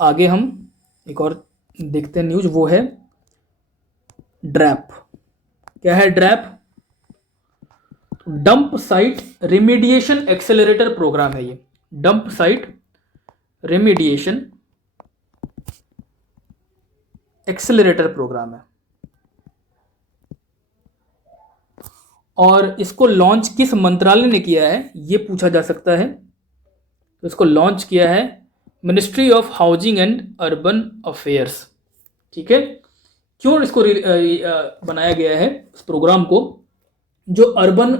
आगे हम एक और देखते हैं न्यूज, वो है ड्रैप। क्या है ड्रैप? डंप साइट रिमीडिएशन एक्सेलरेटर प्रोग्राम है ये। डंप साइट रिमीडिएशन एक्सेलरेटर प्रोग्राम है, और इसको लॉन्च किस मंत्रालय ने किया है ये पूछा जा सकता है। तो इसको लॉन्च किया है ministry of housing and urban affairs. ठीक है, क्यों इसको बनाया गया है इस प्रोग्राम को? जो अर्बन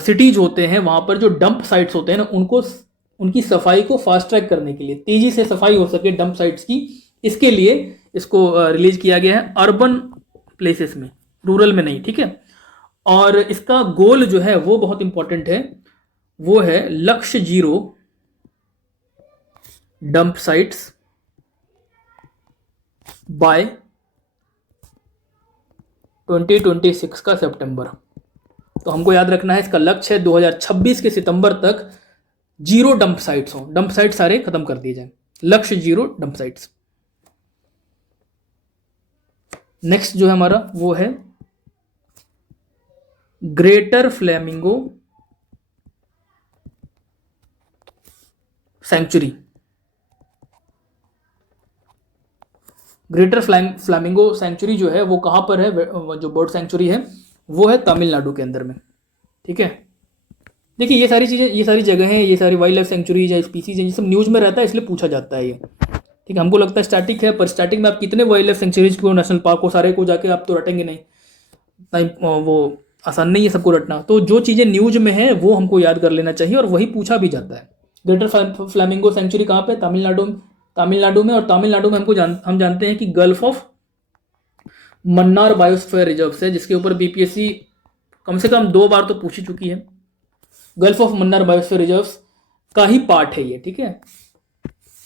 सिटीज होते हैं वहां पर जो डंप साइट्स होते हैं ना, उनको उनकी सफाई को फास्ट ट्रैक करने के लिए, तेजी से सफाई हो सके डंप साइट्स की, इसके लिए इसको रिलीज किया गया है अर्बन प्लेसेस में, रूरल में नहीं। ठीक है, और इसका गोल जो है वो बहुत इंपॉर्टेंट है, वो है लक्ष्य 0 डंप साइट्स बाय 2026 का सितंबर। तो हमको याद रखना है इसका लक्ष्य है 2026 के सितंबर तक 0 डंप साइट्स हो, डंप साइट सारे खत्म कर दिए जाए। लक्ष्य 0 डंप साइट्स। नेक्स्ट जो है हमारा वो है greater flamingo sanctuary. Greater flamingo sanctuary जो है वो कहां पर है? जो बर्ड सेंचुरी है वो है तमिलनाडु के अंदर में। ठीक है, देखिए ये सारी चीज़ें, ये सारी जगह हैं, ये सारी वाइल्ड लाइफ सेंचुरीज या स्पीसीज हैं, ये सब न्यूज़ में रहता है, इसलिए पूछा जाता है ये। ठीक है, हमको लगता है स्टैटिक है, पर स्टैटिक में आप कितने वाइल्ड लाइफ सेंचुरीज को, नेशनल पार्क को, सारे को जाके आप तो रटेंगे नहीं, वो आसान नहीं है सबको रटना। तो जो चीज़ें न्यूज में है वो हमको याद कर लेना चाहिए, और वही पूछा भी जाता है। ग्रेटर फ्लैमिंगो सेंचुरी कहाँ पे? तमिलनाडु में। और तमिलनाडु में हम जानते हैं कि gulf of Mannar biosphere reserve है, जिसके ऊपर BPSC कम से कम 2 बार तो पूछ ही चुकी है। Gulf of Mannar biosphere reserve का ही पार्ट है ये। ठीक है,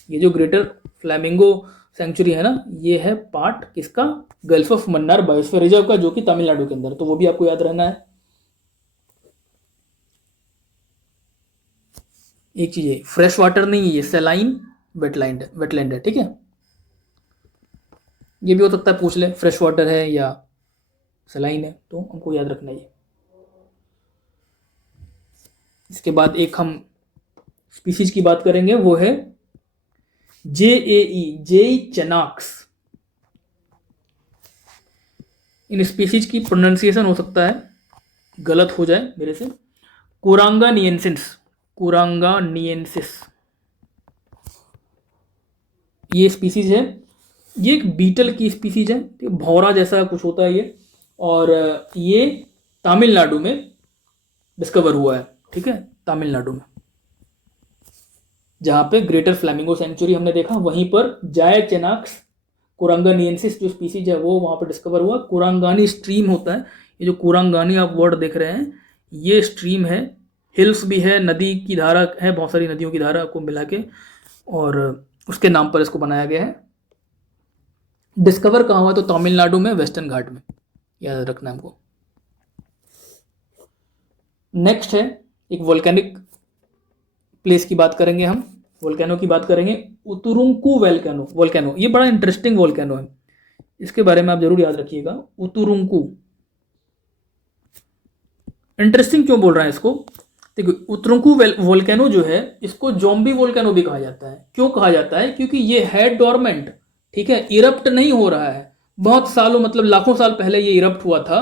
ये जो ग्रेटर फ्लैमिंगो सेंचुरी है ना, ये है पार्ट किसका? Gulf of Mannar biosphere reserve का, जो कि तमिलनाडु के अंदर, तो वो भी आपको याद रहना है। एक चीज है, फ्रेश वाटर नहीं, ये सेलाइन वेटलैंड है। ठीक है, ये भी हो सकता है पूछ ले, फ्रेश वाटर है या सेलाइन है, तो हमको याद रखना है। इसके बाद एक हम स्पीसीज की बात करेंगे, वो है जेई चेनाक्स। इन स्पीसीज की प्रोनाउंसिएशन हो सकता है गलत हो जाए मेरे से, कुरांगानियंसिस ये स्पीसीज है। ये एक बीटल की स्पीसीज है, भौरा जैसा कुछ होता है ये, और ये तमिलनाडु में डिस्कवर हुआ है। ठीक है, तमिलनाडु में, जहां पे ग्रेटर फ्लैमिंगो सेंचुरी हमने देखा, वहीं पर जायचेनाक्स कुरांगानियंसिस जो स्पीसीज है वो वहां पर डिस्कवर हुआ। कुरांगानी स्ट्रीम होता है, ये जो कुरांगानी आप वर्ड देख रहे हैं, ये स्ट्रीम है, हिल्स भी है, नदी की धारा है, बहुत सारी नदियों की धारा को मिला के, और उसके नाम पर इसको बनाया गया है। डिस्कवर कहाँ हुआ? तो तमिलनाडु में, वेस्टर्न घाट में, याद रखना है हमको। नेक्स्ट है एक वोल्केनिक प्लेस की बात करेंगे हम, वोल्केनो की बात करेंगे, उतुरुंकु वोल्केनो। ये बड़ा इंटरेस्टिंग वोल्केनो है, इसके बारे में आप जरूर याद रखिएगा। उतुरुंकु इंटरेस्टिंग क्यों बोल रहे हैं इसको? देखिए, उतुरुंकु वोल्केनो जो है, इसको ज़ॉम्बी वोल्केनो भी कहा जाता है। क्यों कहा जाता है? क्योंकि ये है डोरमेंट। ठीक है, इरप्ट नहीं हो रहा है, बहुत सालों, मतलब लाखों साल पहले ये इरप्ट हुआ था,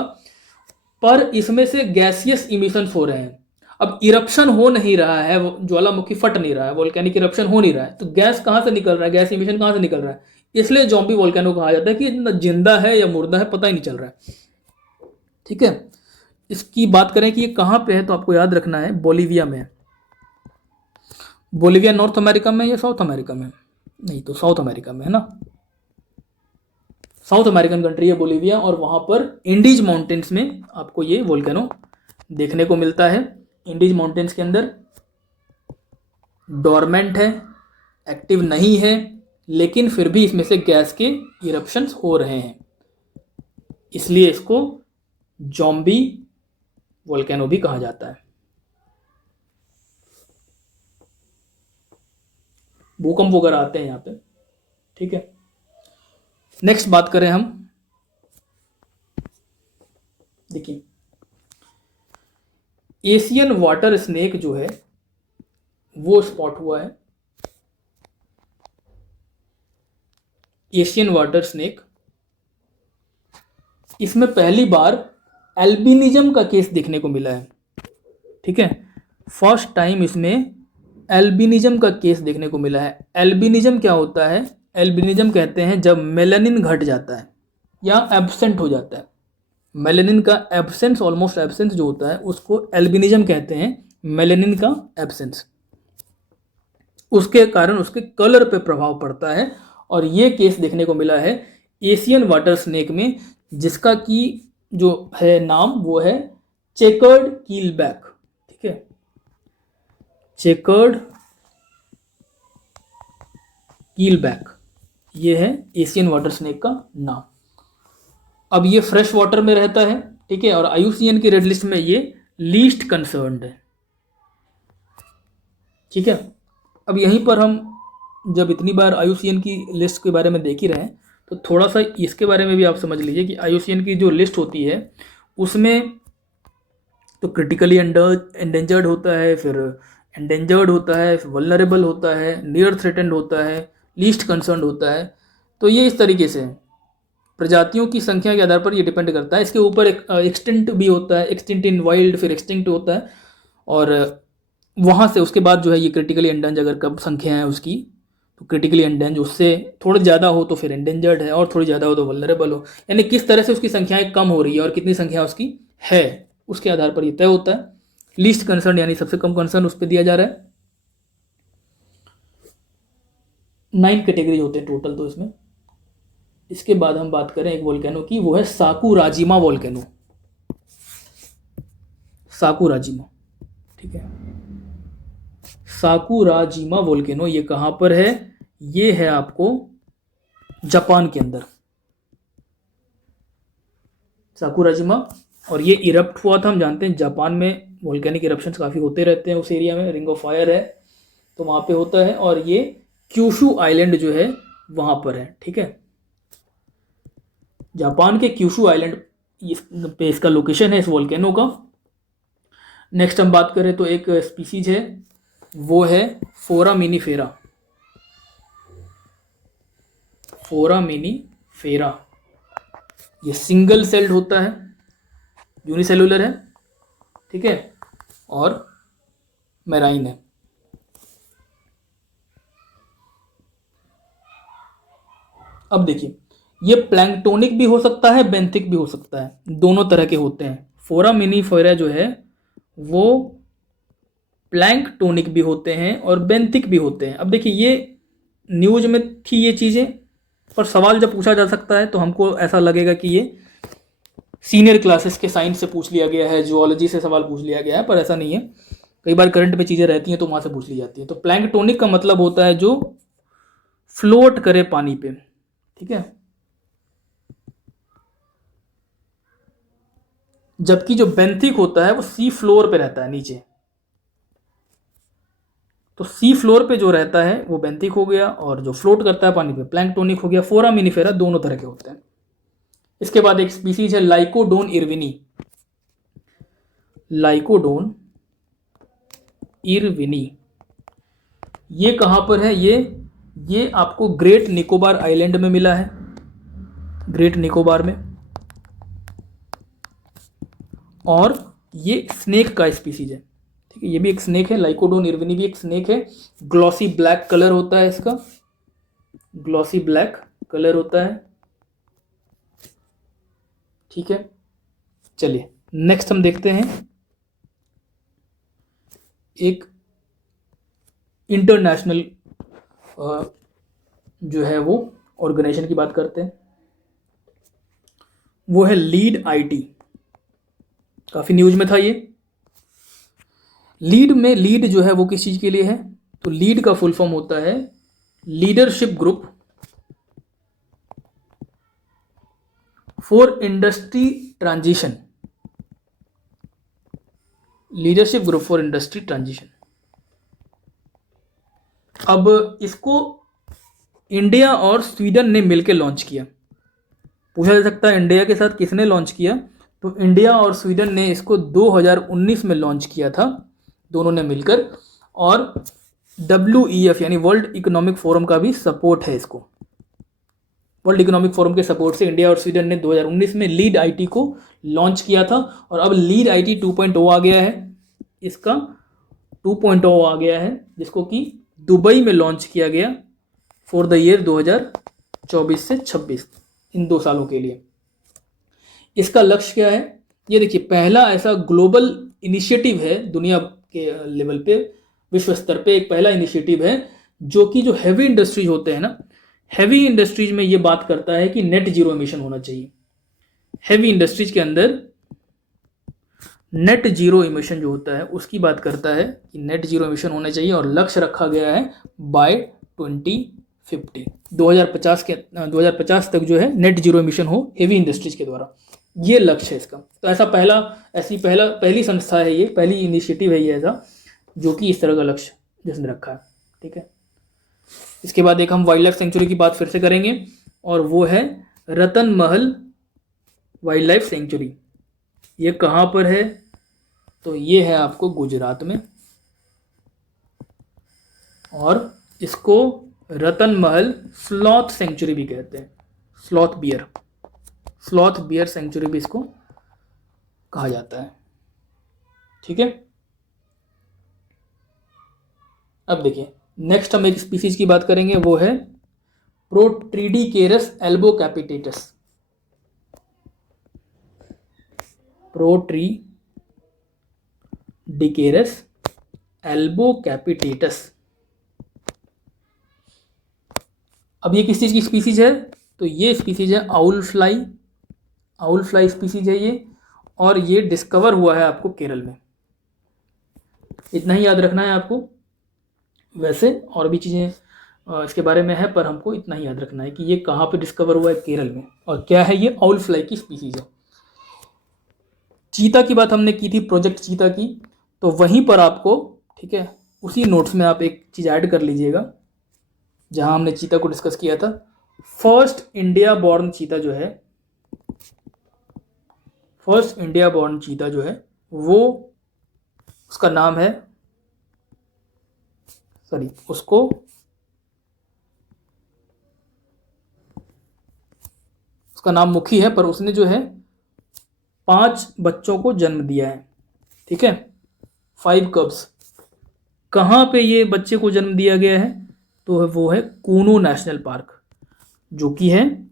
पर इसमें से गैसियस इमिशंस हो रहे हैं। अब इरप्शन हो नहीं रहा है, ज्वालामुखी फट नहीं रहा है, वोल्केनिक इरप्शन हो नहीं रहा है, तो गैस कहाँ से निकल रहा है, गैस इमिशन कहाँ से निकल रहा है, इसलिए ज़ॉम्बी वोल्केनो कहा जाता है कि न जिंदा है या मुर्दा है पता ही नहीं चल रहा है। ठीक है, इसकी बात करें कि ये कहाँ पे है, तो आपको याद रखना है बोलीविया में। बोलीविया नॉर्थ अमेरिका में या साउथ अमेरिका में? नहीं, तो साउथ अमेरिका में है ना, साउथ अमेरिकन कंट्री है बोलीविया, और वहाँ पर इंडीज माउंटेन्स में आपको ये वोल्केनो देखने को मिलता है। इंडीज माउंटेन्स के अंदर डोरमेंट है, एक्टिव नहीं है, लेकिन फिर भी इसमें से गैस के इरप्शंस हो रहे हैं, इसलिए इसको ज़ॉम्बी वोल्केनो भी कहा जाता है। भूकंप वगैरह आते हैं यहाँ पे। ठीक है, नेक्स्ट बात करें हम, देखिए एशियन वाटर स्नेक जो है वो स्पॉट हुआ है। एशियन वाटर स्नेक, इसमें पहली बार एल्बिनिज्म का केस देखने को मिला है। ठीक है, फर्स्ट टाइम इसमें एल्बिनिज्म का केस देखने को मिला है। एल्बिनिज्म क्या होता है? एल्बिनिज्म कहते हैं जब मेलानिन घट जाता है या एब्सेंट हो जाता है। मेलानिन का एब्सेंस, ऑलमोस्ट एब्सेंस जो होता है उसको एल्बिनिज्म कहते हैं, मेलानिन का एब्सेंस, उसके कारण उसके कलर पे प्रभाव पड़ता है। और ये केस देखने को मिला है एशियन वाटर स्नेक में, जिसका की जो है नाम वो है चेकर्ड कीलबैक। ठीक है, चेकर्ड कीलबैक, ये है एशियन वाटर स्नेक का नाम। अब ये फ्रेश वाटर में रहता है। ठीक है, और IUCN की रेड लिस्ट में ये लीस्ट कंसर्न्ड है। ठीक है, अब यहीं पर हम जब इतनी बार IUCN की लिस्ट के बारे में देख ही रहे हैं, तो थोड़ा सा इसके बारे में भी आप समझ लीजिए कि IUCN की जो लिस्ट होती है उसमें तो क्रिटिकली एंडेंजर्ड होता है, फिर एंडेंजर्ड होता है, फिर वल्नरेबल होता है, नियर थ्रेटेंड होता है, लीस्ट कंसर्न्ड होता है। तो ये इस तरीके से प्रजातियों की संख्या के आधार पर ये डिपेंड करता है। इसके ऊपर एक एक्सटिंक्ट भी होता है, एक्सटिंक्ट इन वाइल्ड, फिर एक्सटिंक्ट होता है, और वहाँ से उसके बाद जो है ये क्रिटिकली एंडेंजर्ड, अगर कब संख्या है उसकी, तो क्रिटिकली एंडेंजर्ड, उससे थोड़ी ज़्यादा हो तो फिर एंडेंजर्ड है, और थोड़ी ज़्यादा हो तो वल्नरेबल हो। यानी किस तरह से उसकी संख्याएं कम हो रही है और कितनी संख्या उसकी है, उसके आधार पर ये तय होता है। लीस्ट कंसर्न यानी सबसे कम कंसर्न उस पर दिया जा रहा है। 9 कैटेगरी होते हैं टोटल तो इसमें। इसके बाद हम बात करें एक वोल्केनो की, वो है साकुराजिमा वोल्केनो। साकुराजिमा, ठीक है, साकुराजिमा वोल्केनो ये कहाँ पर है? ये है आपको जापान के अंदर, साकुराजिमा। और ये इरप्ट हुआ था, हम जानते हैं जापान में वोल्केनिक इरप्शंस काफ़ी होते रहते हैं, उस एरिया में रिंग ऑफ फायर है तो वहाँ पे होता है। और ये क्यूशू आइलैंड जो है वहाँ पर है। ठीक है, जापान के क्यूशू आइलैंड पे इसका लोकेशन है, इस वोल्केनो का। नेक्स्ट हम बात करें तो एक स्पीसीज है, वो है फोरामिनीफेरा। फोरामिनीफेरा ये सिंगल सेल्ड होता है, यूनिसेलुलर है। ठीक है, और मैराइन है। अब देखिए, ये प्लैंक्टोनिक भी हो सकता है, बेंथिक भी हो सकता है, दोनों तरह के होते हैं। फोरामिनीफेरा जो है वो प्लैंक्टोनिक भी होते हैं और बेंथिक भी होते हैं। अब देखिए, ये न्यूज में थी ये चीज़ें, पर सवाल जब पूछा जा सकता है तो हमको ऐसा लगेगा कि ये सीनियर क्लासेस के साइंस से पूछ लिया गया है, जूलॉजी से सवाल पूछ लिया गया है, पर ऐसा नहीं है। कई बार करंट में चीज़ें रहती हैं तो वहाँ से पूछ ली जाती हैं। तो प्लैंक्टोनिक का मतलब होता है जो फ्लोट करे पानी पे। ठीक है, जबकि जो बेंथिक होता है वो सी फ्लोर पे रहता है, नीचे। तो सी फ्लोर पे जो रहता है वो बेंथिक हो गया, और जो फ्लोट करता है पानी पे प्लैंक्टोनिक हो गया। फोरामिनीफेरा दोनों तरह के होते हैं। इसके बाद एक स्पीसीज है लाइकोडोन इरविनी। लाइकोडोन इरविनी ये कहाँ पर है? ये आपको ग्रेट निकोबार आइलैंड में मिला है, ग्रेट निकोबार में। और ये स्नेक का स्पीसीज है। ठीक है, ये भी एक स्नेक है, लाइकोडोन इरविनी भी एक स्नेक है। ग्लॉसी ब्लैक कलर होता है इसका, ग्लॉसी ब्लैक कलर होता है। ठीक है, चलिए नेक्स्ट हम देखते हैं एक इंटरनेशनल जो है वो ऑर्गेनाइजेशन की बात करते हैं, वो है लीड आईटी। काफ़ी न्यूज में था ये। लीड जो है वो किस चीज़ के लिए है, तो लीड का फुल फॉर्म होता है leadership group for industry transition, leadership group for industry transition. अब इसको इंडिया और स्वीडन ने मिलकर लॉन्च किया। पूछा जा सकता है इंडिया के साथ किसने लॉन्च किया, तो इंडिया और स्वीडन ने इसको 2019 में लॉन्च किया था, दोनों ने मिलकर। और WEF यानी वर्ल्ड इकोनॉमिक फोरम का भी सपोर्ट है इसको। वर्ल्ड इकोनॉमिक फोरम के सपोर्ट से इंडिया और स्वीडन ने 2019 में लीड आईटी को लॉन्च किया था। और अब लीड आईटी 2.0 आ गया है, इसका 2.0 आ गया है, जिसको कि दुबई में लॉन्च किया गया फॉर द ईयर 2024 से 26, इन 2 सालों के लिए। इसका लक्ष्य क्या है, ये देखिए, पहला ऐसा ग्लोबल इनिशिएटिव है दुनिया के लेवल पे, विश्व स्तर पे एक पहला इनिशिएटिव है जो कि जो हैवी इंडस्ट्रीज होते हैं ना, हैवी इंडस्ट्रीज में ये बात करता है कि नेट जीरो एमिशन होना चाहिए। हैवी इंडस्ट्रीज के अंदर नेट जीरो एमिशन जो होता है उसकी बात करता है कि नेट जीरो एमिशन होना चाहिए। और लक्ष्य रखा गया है बाय 2050, 2050 तक जो है नेट जीरो एमिशन हो हैवी इंडस्ट्रीज के द्वारा, ये लक्ष्य है इसका। तो ऐसा पहली संस्था है ये, पहली इनिशिएटिव है ये ऐसा जो कि इस तरह का लक्ष्य जिसने रखा है। ठीक है, इसके बाद एक हम वाइल्ड लाइफ सेंचुरी की बात फिर से करेंगे, और वो है रतन महल वाइल्ड लाइफ सेंचुरी। ये कहाँ पर है, तो ये है आपको गुजरात में, और इसको रतन महल स्लॉथ सेंचुरी भी कहते हैं, स्लॉथ बियर सेंचुरी भी इसको कहा जाता है। ठीक है, अब देखिए नेक्स्ट हम एक स्पीसीज की बात करेंगे, वो है प्रोट्रीडिकेरस एल्बोकैपिटेटस। प्रोट्रीडिकेरस एल्बोकैपिटेटस। अब ये किस चीज़ की स्पीसीज है, तो ये स्पीसीज है आउल फ्लाई स्पीसीज है ये, और ये डिस्कवर हुआ है आपको केरल में। इतना ही याद रखना है आपको, वैसे और भी चीज़ें इसके बारे में है, पर हमको इतना ही याद रखना है कि ये कहाँ पे डिस्कवर हुआ है, केरल में। और क्या है ये, आउल फ्लाई की स्पीसीज है। चीता की बात हमने की थी, प्रोजेक्ट चीता की, तो वहीं पर आपको, ठीक है, उसी नोट्स में आप एक चीज़ ऐड कर लीजिएगा जहां हमने चीता को डिस्कस किया था। फर्स्ट इंडिया बॉर्न चीता जो है वो, उसका नाम है, उसका नाम मुखी है, पर उसने जो है 5 बच्चों को जन्म दिया है। ठीक है, 5 कब्स। कहाँ पे ये बच्चे को जन्म दिया गया है, तो वो है कूनो नेशनल पार्क, जो कि है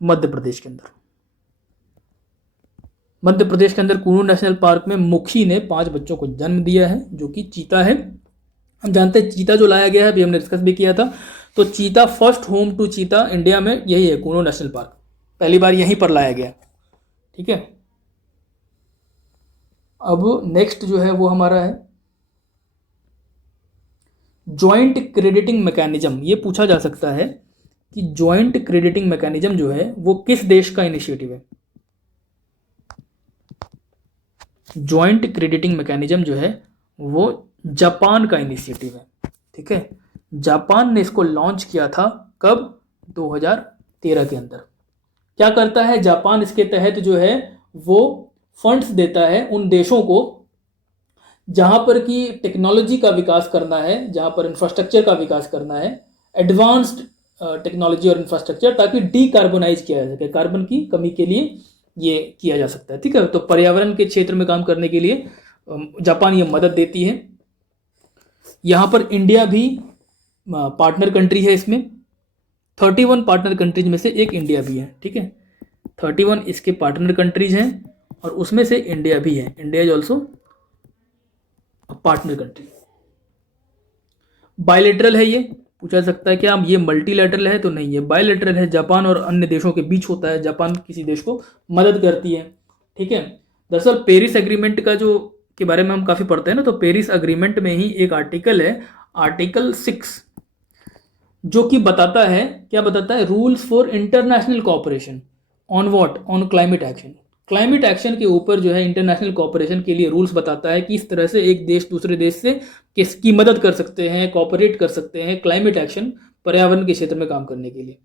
मध्य प्रदेश के अंदर। मध्य प्रदेश के अंदर कूनो नेशनल पार्क में मुखी ने 5 बच्चों को जन्म दिया है, जो कि चीता है। हम जानते हैं चीता जो लाया गया है, अभी हमने डिस्कस भी किया था, तो चीता फर्स्ट होम टू चीता इंडिया में यही है, कूनो नेशनल पार्क, पहली बार यहीं पर लाया गया। ठीक है, अब नेक्स्ट जो है वो हमारा है जॉइंट क्रेडिटिंग मैकेनिज्म। ये पूछा जा सकता है कि जॉइंट क्रेडिटिंग मैकेनिज्म जो है वो किस देश का इनिशिएटिव है। जॉइंट क्रेडिटिंग मैकेनिज्म जो है वो जापान का इनिशिएटिव है। ठीक है, जापान ने इसको लॉन्च किया था, कब, 2013 के अंदर। क्या करता है जापान, इसके तहत जो है वो फंड्स देता है उन देशों को जहां पर कि टेक्नोलॉजी का विकास करना है, जहां पर इंफ्रास्ट्रक्चर का विकास करना है, एडवांस्ड टेक्नोलॉजी और इंफ्रास्ट्रक्चर, ताकि डीकार्बोनाइज किया जा सके, कार्बन की कमी के लिए ये किया जा सकता है। ठीक है, तो पर्यावरण के क्षेत्र में काम करने के लिए जापान ये मदद देती है। यहाँ पर इंडिया भी पार्टनर कंट्री है। इसमें 31 पार्टनर कंट्रीज में से एक इंडिया भी है। ठीक है, 31 इसके पार्टनर कंट्रीज हैं और उसमें से इंडिया भी है। India is also partner country. Bilateral है, ये पूछा जा सकता है क्या ये मल्टीलैटरल है, तो नहीं, ये बायलेटरल है। जापान और अन्य देशों के बीच होता है, जापान किसी देश को मदद करती है। ठीक है, दरअसल पेरिस एग्रीमेंट का जो के बारे में हम काफ़ी पढ़ते हैं ना, तो पेरिस एग्रीमेंट में ही एक आर्टिकल है, आर्टिकल 6, जो कि बताता है, क्या बताता है, rules for international cooperation on what, on climate action. Climate action के ऊपर जो है इंटरनेशनल कोऑपरेशन के लिए रूल्स बताता है कि इस तरह से एक देश दूसरे देश से किसकी मदद कर सकते हैं, कोऑपरेट कर सकते हैं क्लाइमेट एक्शन, पर्यावरण के क्षेत्र में काम करने के लिए।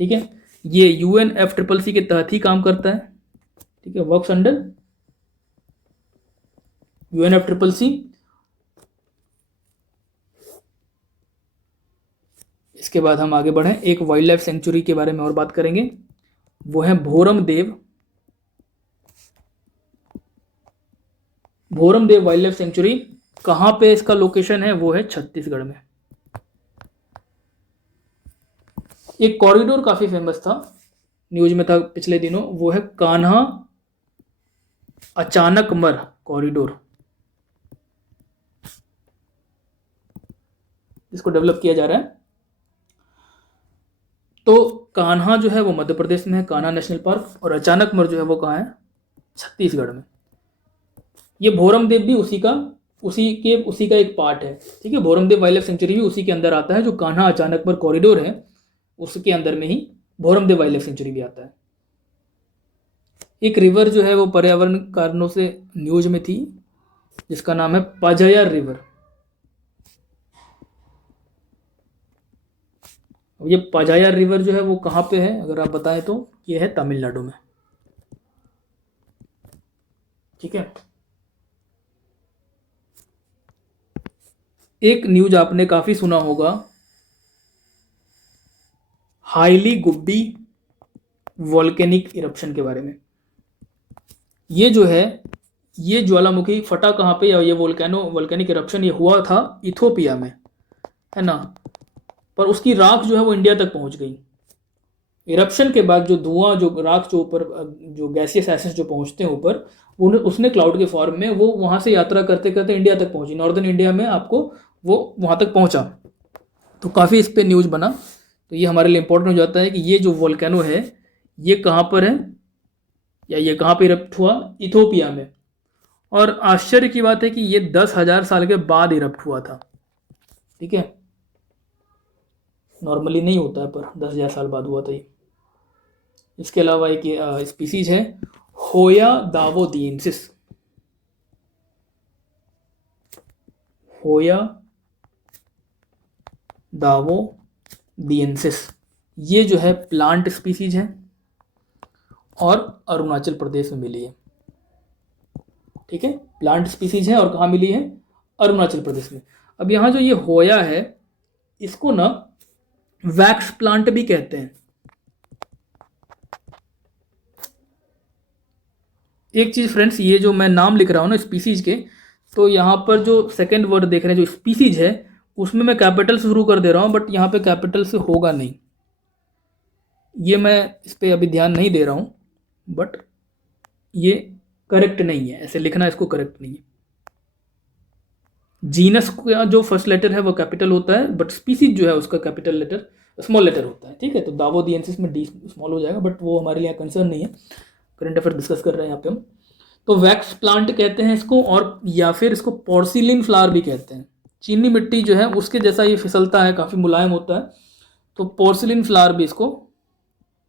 ठीक है, ये UNFCCC के तहत ही काम करता है। ठीक है, वर्क्स अंडर UNFCCC। इसके बाद हम आगे बढ़ें, एक वाइल्ड लाइफ सेंचुरी के बारे में और बात करेंगे, वो है भोरम देव वाइल्ड लाइफ सेंचुरी। कहाँ पे इसका लोकेशन है, वो है छत्तीसगढ़ में। एक कॉरिडोर काफी फेमस था, न्यूज में था पिछले दिनों, वो है कान्हा अचानकमर कॉरिडोर। इसको डेवलप किया जा रहा है। तो कान्हा जो है वो मध्य प्रदेश में है, कान्हा नेशनल पार्क, और अचानकमर जो है वो कहाँ है, छत्तीसगढ़ में। ये भोरमदेव भी उसी का एक पार्ट है। ठीक है, भोरमदेव वाइल्ड लाइफ सेंचुरी भी उसी के अंदर आता है। जो कान्हा अचानकमर कॉरिडोर है उसके अंदर में ही भोरमदेव वाइल्ड लाइफ सेंचुरी भी आता है। एक रिवर जो है वो पर्यावरण कारणों से न्यूज में थी, जिसका नाम है पाजायार रिवर। ये पाजायार रिवर जो है वो कहाँ पे है, अगर आप बताएं तो ये है तमिलनाडु में। ठीक है, एक न्यूज आपने काफी सुना होगा, हाईली गुब्बी वॉल्केनिक इरप्शन के बारे में। ये जो है, ये ज्वालामुखी फटा कहाँ पे, या ये वॉल्केनिक इरप्शन ये हुआ था इथोपिया में, है ना, पर उसकी राख जो है वो इंडिया तक पहुंच गई। इरप्शन के बाद जो धुआं, जो राख जो ऊपर, जो गैसियस एसेस जो पहुंचते हैं ऊपर, उसने क्लाउड के फॉर्म में वो वहां से यात्रा करते करते इंडिया तक पहुंची, नॉर्दर्न इंडिया में आपको वो वहां तक पहुंचा। तो काफ़ी इस पर न्यूज बना। तो ये हमारे लिए इंपॉर्टेंट हो जाता है कि ये जो वोल्केनो है ये कहाँ पर है, या ये कहाँ पर इरप्ट हुआ, इथोपिया में। और आश्चर्य की बात है कि ये 10,000 साल के बाद इरप्ट हुआ था। ठीक है, नॉर्मली नहीं होता है, पर 10,000 साल बाद हुआ था ये। इसके अलावा एक स्पीसीज है होया दावोदियंसिस। होया दावोदियंसिस, ये जो है प्लांट स्पीसीज है और अरुणाचल प्रदेश में मिली है। ठीक है, प्लांट स्पीसीज है और कहाँ मिली है, अरुणाचल प्रदेश में। अब यहाँ जो ये होया है, इसको ना वैक्स प्लांट भी कहते हैं। एक चीज फ्रेंड्स, ये जो मैं नाम लिख रहा हूँ ना स्पीसीज के, तो यहाँ पर जो सेकंड वर्ड देख रहे हैं जो स्पीसीज है, उसमें मैं कैपिटल से शुरू कर दे रहा हूँ, बट यहाँ पे कैपिटल से होगा नहीं, ये मैं इस पर अभी ध्यान नहीं दे रहा हूँ, बट ये करेक्ट नहीं है, ऐसे लिखना इसको करेक्ट नहीं है। जीनस का जो फर्स्ट लेटर है वो कैपिटल होता है, बट स्पीसीज जो है उसका कैपिटल लेटर स्मॉल लेटर होता है। ठीक है, तो दावोदियंसिस में डी स्मॉल हो जाएगा, बट वो हमारे लिए कंसर्न नहीं है, करंट अफेयर डिस्कस कर रहे हैं यहाँ पे हम। तो वैक्स प्लांट कहते हैं इसको, और या फिर इसको पोर्सिलिन फ्लावर भी कहते हैं। चीनी मिट्टी जो है उसके जैसा ये फिसलता है, काफ़ी मुलायम होता है, तो पोर्सिलिन फ्लावर भी इसको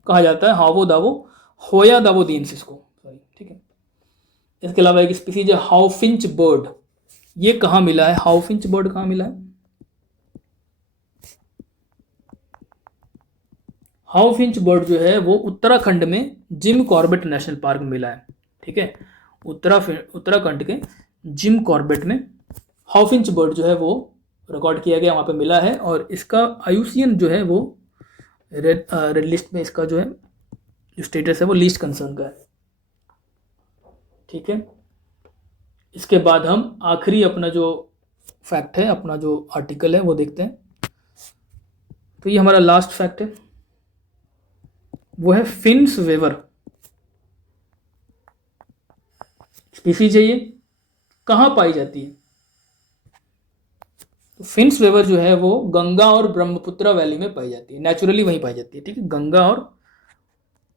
कहा जाता है, हावो दावो, होया दावोदियंसिस को, सॉरी। ठीक है, इसके अलावा एक स्पीसीज है हाउफिंच बर्ड। ये कहाँ मिला है, हाउफिंच बर्ड कहाँ मिला है, हाउफिंच बर्ड जो है वो उत्तराखंड में जिम कॉर्बेट नेशनल पार्क में मिला है। ठीक है, उत्तराखंड के जिम कॉर्बेट में हाउफिंच बर्ड जो है वो रिकॉर्ड किया गया, वहाँ पे मिला है। और इसका IUCN जो है वो रेड लिस्ट में इसका जो है जो स्टेटस है वो लीस्ट कंसर्न का है। ठीक है, इसके बाद हम आखिरी अपना जो फैक्ट है, अपना जो आर्टिकल है वो देखते हैं। तो ये हमारा लास्ट फैक्ट है, वो है फिन्स वेवर स्पीसीज है। ये कहाँ पाई जाती है? तो फिन्स वेवर जो है वो गंगा और ब्रह्मपुत्र वैली में पाई जाती है, नेचुरली वहीं पाई जाती है। ठीक है, गंगा और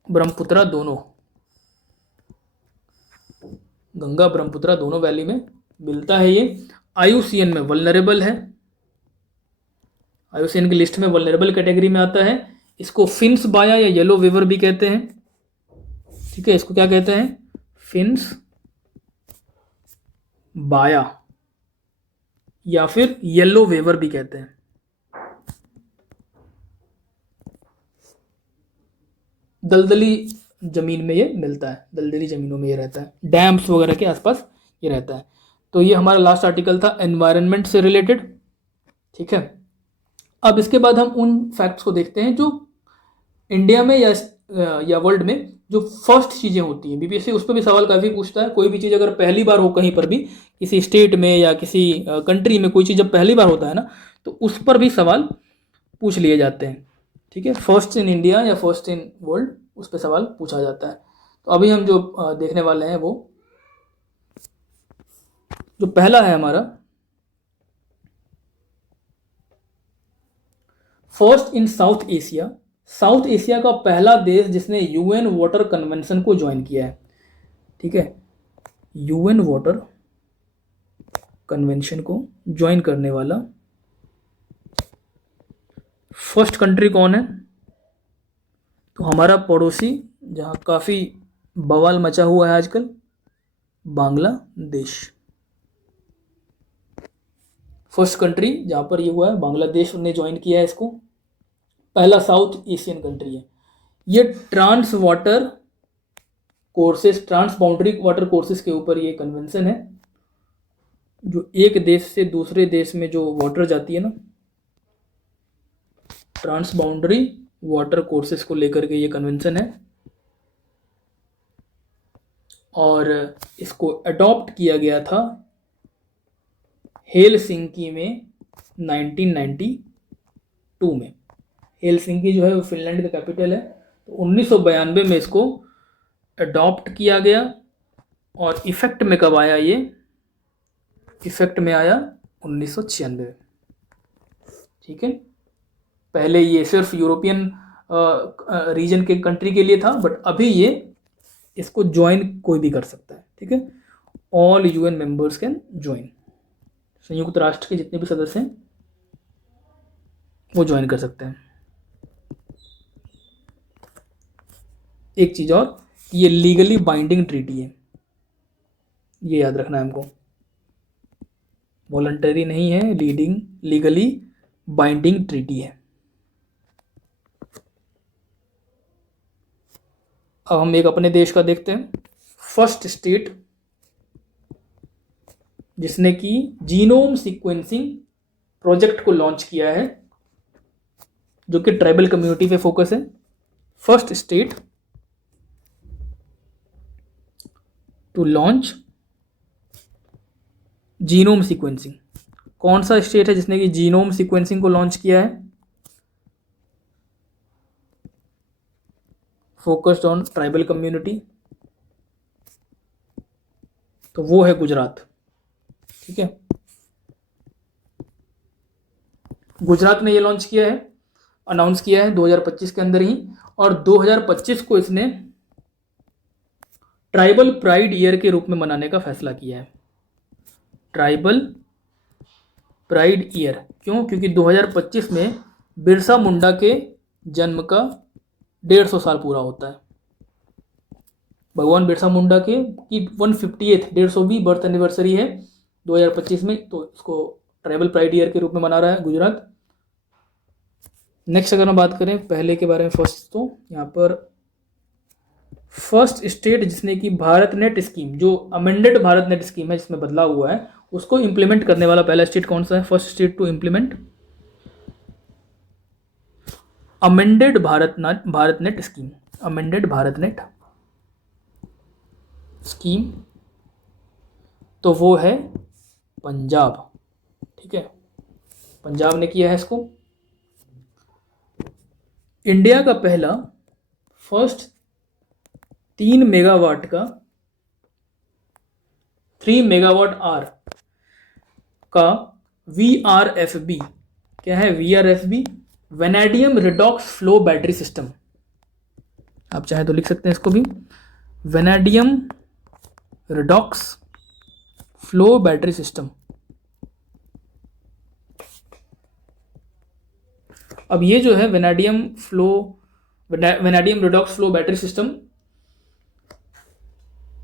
ब्रह्मपुत्र दोनों, गंगा ब्रह्मपुत्र दोनों वैली में मिलता है ये। IUCN में वल्नरेबल है, IUCN की लिस्ट में वल्नरेबल कैटेगरी में आता है। इसको फिन्स बाया या येलो वेवर भी कहते हैं। ठीक है, इसको क्या कहते हैं? फिन्स बाया या फिर येलो वेवर भी कहते हैं। दलदली जमीन में ये मिलता है, दलदली जमीनों में ये रहता है, डैम्स वगैरह के आसपास ये रहता है। तो ये हमारा लास्ट आर्टिकल था एनवायरनमेंट से रिलेटेड। ठीक है, अब इसके बाद हम उन फैक्ट्स को देखते हैं जो इंडिया में या वर्ल्ड में जो फर्स्ट चीज़ें होती हैं। बीपीएससी उस पर भी सवाल काफ़ी पूछता है। कोई भी चीज़ अगर पहली बार हो कहीं पर भी, किसी स्टेट में या किसी कंट्री में कोई चीज़ जब पहली बार होता है ना, तो उस पर भी सवाल पूछ लिए जाते हैं। ठीक है, फर्स्ट इन इंडिया या फर्स्ट इन वर्ल्ड, उस पर सवाल पूछा जाता है। तो अभी हम जो देखने वाले हैं वो जो पहला है हमारा, first in south Asia. South Asia का पहला देश जिसने UN वाटर कन्वेंशन को ज्वाइन किया है। ठीक है, UN वाटर कन्वेंशन को ज्वाइन करने वाला फर्स्ट कंट्री कौन है? तो हमारा पड़ोसी, जहाँ काफ़ी बवाल मचा हुआ है आजकल, बांग्लादेश। फर्स्ट कंट्री जहाँ पर ये हुआ है, बांग्लादेश ने ज्वाइन किया है इसको। पहला साउथ एशियन कंट्री है ये। Trans water courses, trans boundary water courses के ऊपर ये कन्वेंशन है, जो एक देश से दूसरे देश में जो वाटर जाती है ना, ट्रांस बाउंड्री वाटर कोर्सेस को लेकर के ये कन्वेंशन है। और इसको अडॉप्ट किया गया था हेलसिंकी में 1992 में। हेलसिंकी जो है वो फिनलैंड का कैपिटल है। तो 1992 में इसको अडॉप्ट किया गया। और इफेक्ट में कब आया ये? इफेक्ट में आया 1996। ठीक है, पहले ये सिर्फ यूरोपियन रीजन के कंट्री के लिए था, बट अभी ये इसको ज्वाइन कोई भी कर सकता है। ठीक है, all UN members can join. संयुक्त राष्ट्र के जितने भी सदस्य हैं वो ज्वाइन कर सकते हैं। एक चीज़ और, ये लीगली बाइंडिंग ट्रीटी है, ये याद रखना है हमको। वॉलंटरी नहीं है, लीगली बाइंडिंग ट्रीटी है। अब हम एक अपने देश का देखते हैं। फर्स्ट स्टेट जिसने कि जीनोम सीक्वेंसिंग प्रोजेक्ट को लॉन्च किया है, जो कि ट्राइबल कम्युनिटी पे फोकस है। First state to launch genome sequencing. कौन सा स्टेट है जिसने कि जीनोम सीक्वेंसिंग को लॉन्च किया है? फोकस्ड ऑन ट्राइबल कम्युनिटी, तो वो है गुजरात। ठीक है, गुजरात ने ये लॉन्च किया है, अनाउंस किया है 2025 के अंदर ही। और 2025 को इसने ट्राइबल प्राइड ईयर के रूप में मनाने का फैसला किया है। ट्राइबल प्राइड ईयर क्यों? क्योंकि 2025 में बिरसा मुंडा के जन्म का 150 साल पूरा होता है। भगवान बिरसा मुंडा की 150वीं बर्थ एनिवर्सरी है 2025 में, तो इसको ट्राइबल प्राइड ईयर के रूप में मना रहा है गुजरात। नेक्स्ट अगर हम बात करें पहले के बारे में, फर्स्ट, तो यहाँ पर फर्स्ट स्टेट जिसने कि भारत नेट स्कीम, जो अमेंडेड भारत नेट स्कीम है जिसमें बदलाव हुआ है, उसको इंप्लीमेंट करने वाला पहला स्टेट कौन सा है? First state to implement amended Bharat net scheme. Amended Bharat net scheme तो वो है पंजाब। ठीक है, पंजाब ने किया है इसको। इंडिया का पहला फर्स्ट 3 मेगावाट का 3 मेगावाट का VRFB, क्या है VRFB? Vanadium redox flow battery system. आप चाहे तो लिख सकते हैं इसको भी, vanadium redox flow battery system. अब ये जो है vanadium redox flow battery system,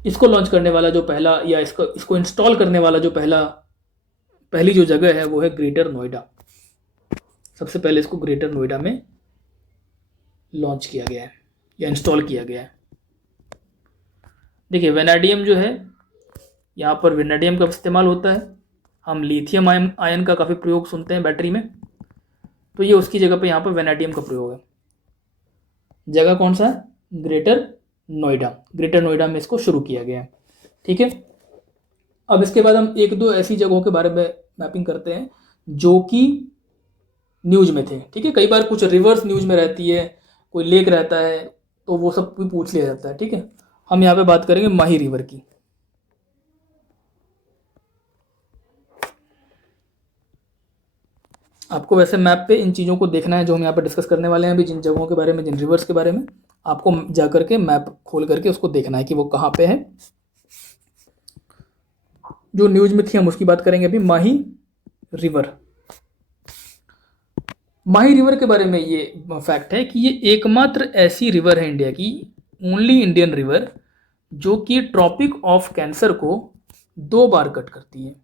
इसको लॉन्च करने वाला जो पहला, या इसको इंस्टॉल करने वाला जो पहली जो जगह है वो है ग्रेटर नोएडा। सबसे पहले इसको ग्रेटर नोएडा में लॉन्च किया गया है या इंस्टॉल किया गया है। देखिए वेनेडियम जो है, यहाँ पर वेनेडियम का इस्तेमाल होता है। हम लिथियम आयन का काफ़ी प्रयोग सुनते हैं बैटरी में, तो ये उसकी जगह पे यहाँ पर वेनेडियम का प्रयोग है। जगह कौन सा है? ग्रेटर नोएडा। ग्रेटर नोएडा में इसको शुरू किया गया है। ठीक है, अब इसके बाद हम एक दो ऐसी जगहों के बारे में मैपिंग करते हैं जो कि न्यूज में थे। ठीक है, कई बार कुछ रिवर्स न्यूज में रहती है, कोई लेक रहता है, तो वो सब भी पूछ लिया जाता है। ठीक है, हम यहाँ पे बात करेंगे माही रिवर की। आपको वैसे मैप पे इन चीज़ों को देखना है जो हम यहाँ पे डिस्कस करने वाले हैं अभी, जिन जगहों के बारे में, जिन रिवर्स के बारे में, आपको जा करके मैप खोल करके उसको देखना है कि वो कहाँ पे है। जो न्यूज में थी हम उसकी बात करेंगे अभी, माही रिवर। माही रिवर के बारे में ये फैक्ट है कि ये एकमात्र ऐसी रिवर है इंडिया की, ओनली इंडियन रिवर, जो कि ट्रॉपिक ऑफ कैंसर को 2 बार कट करती है।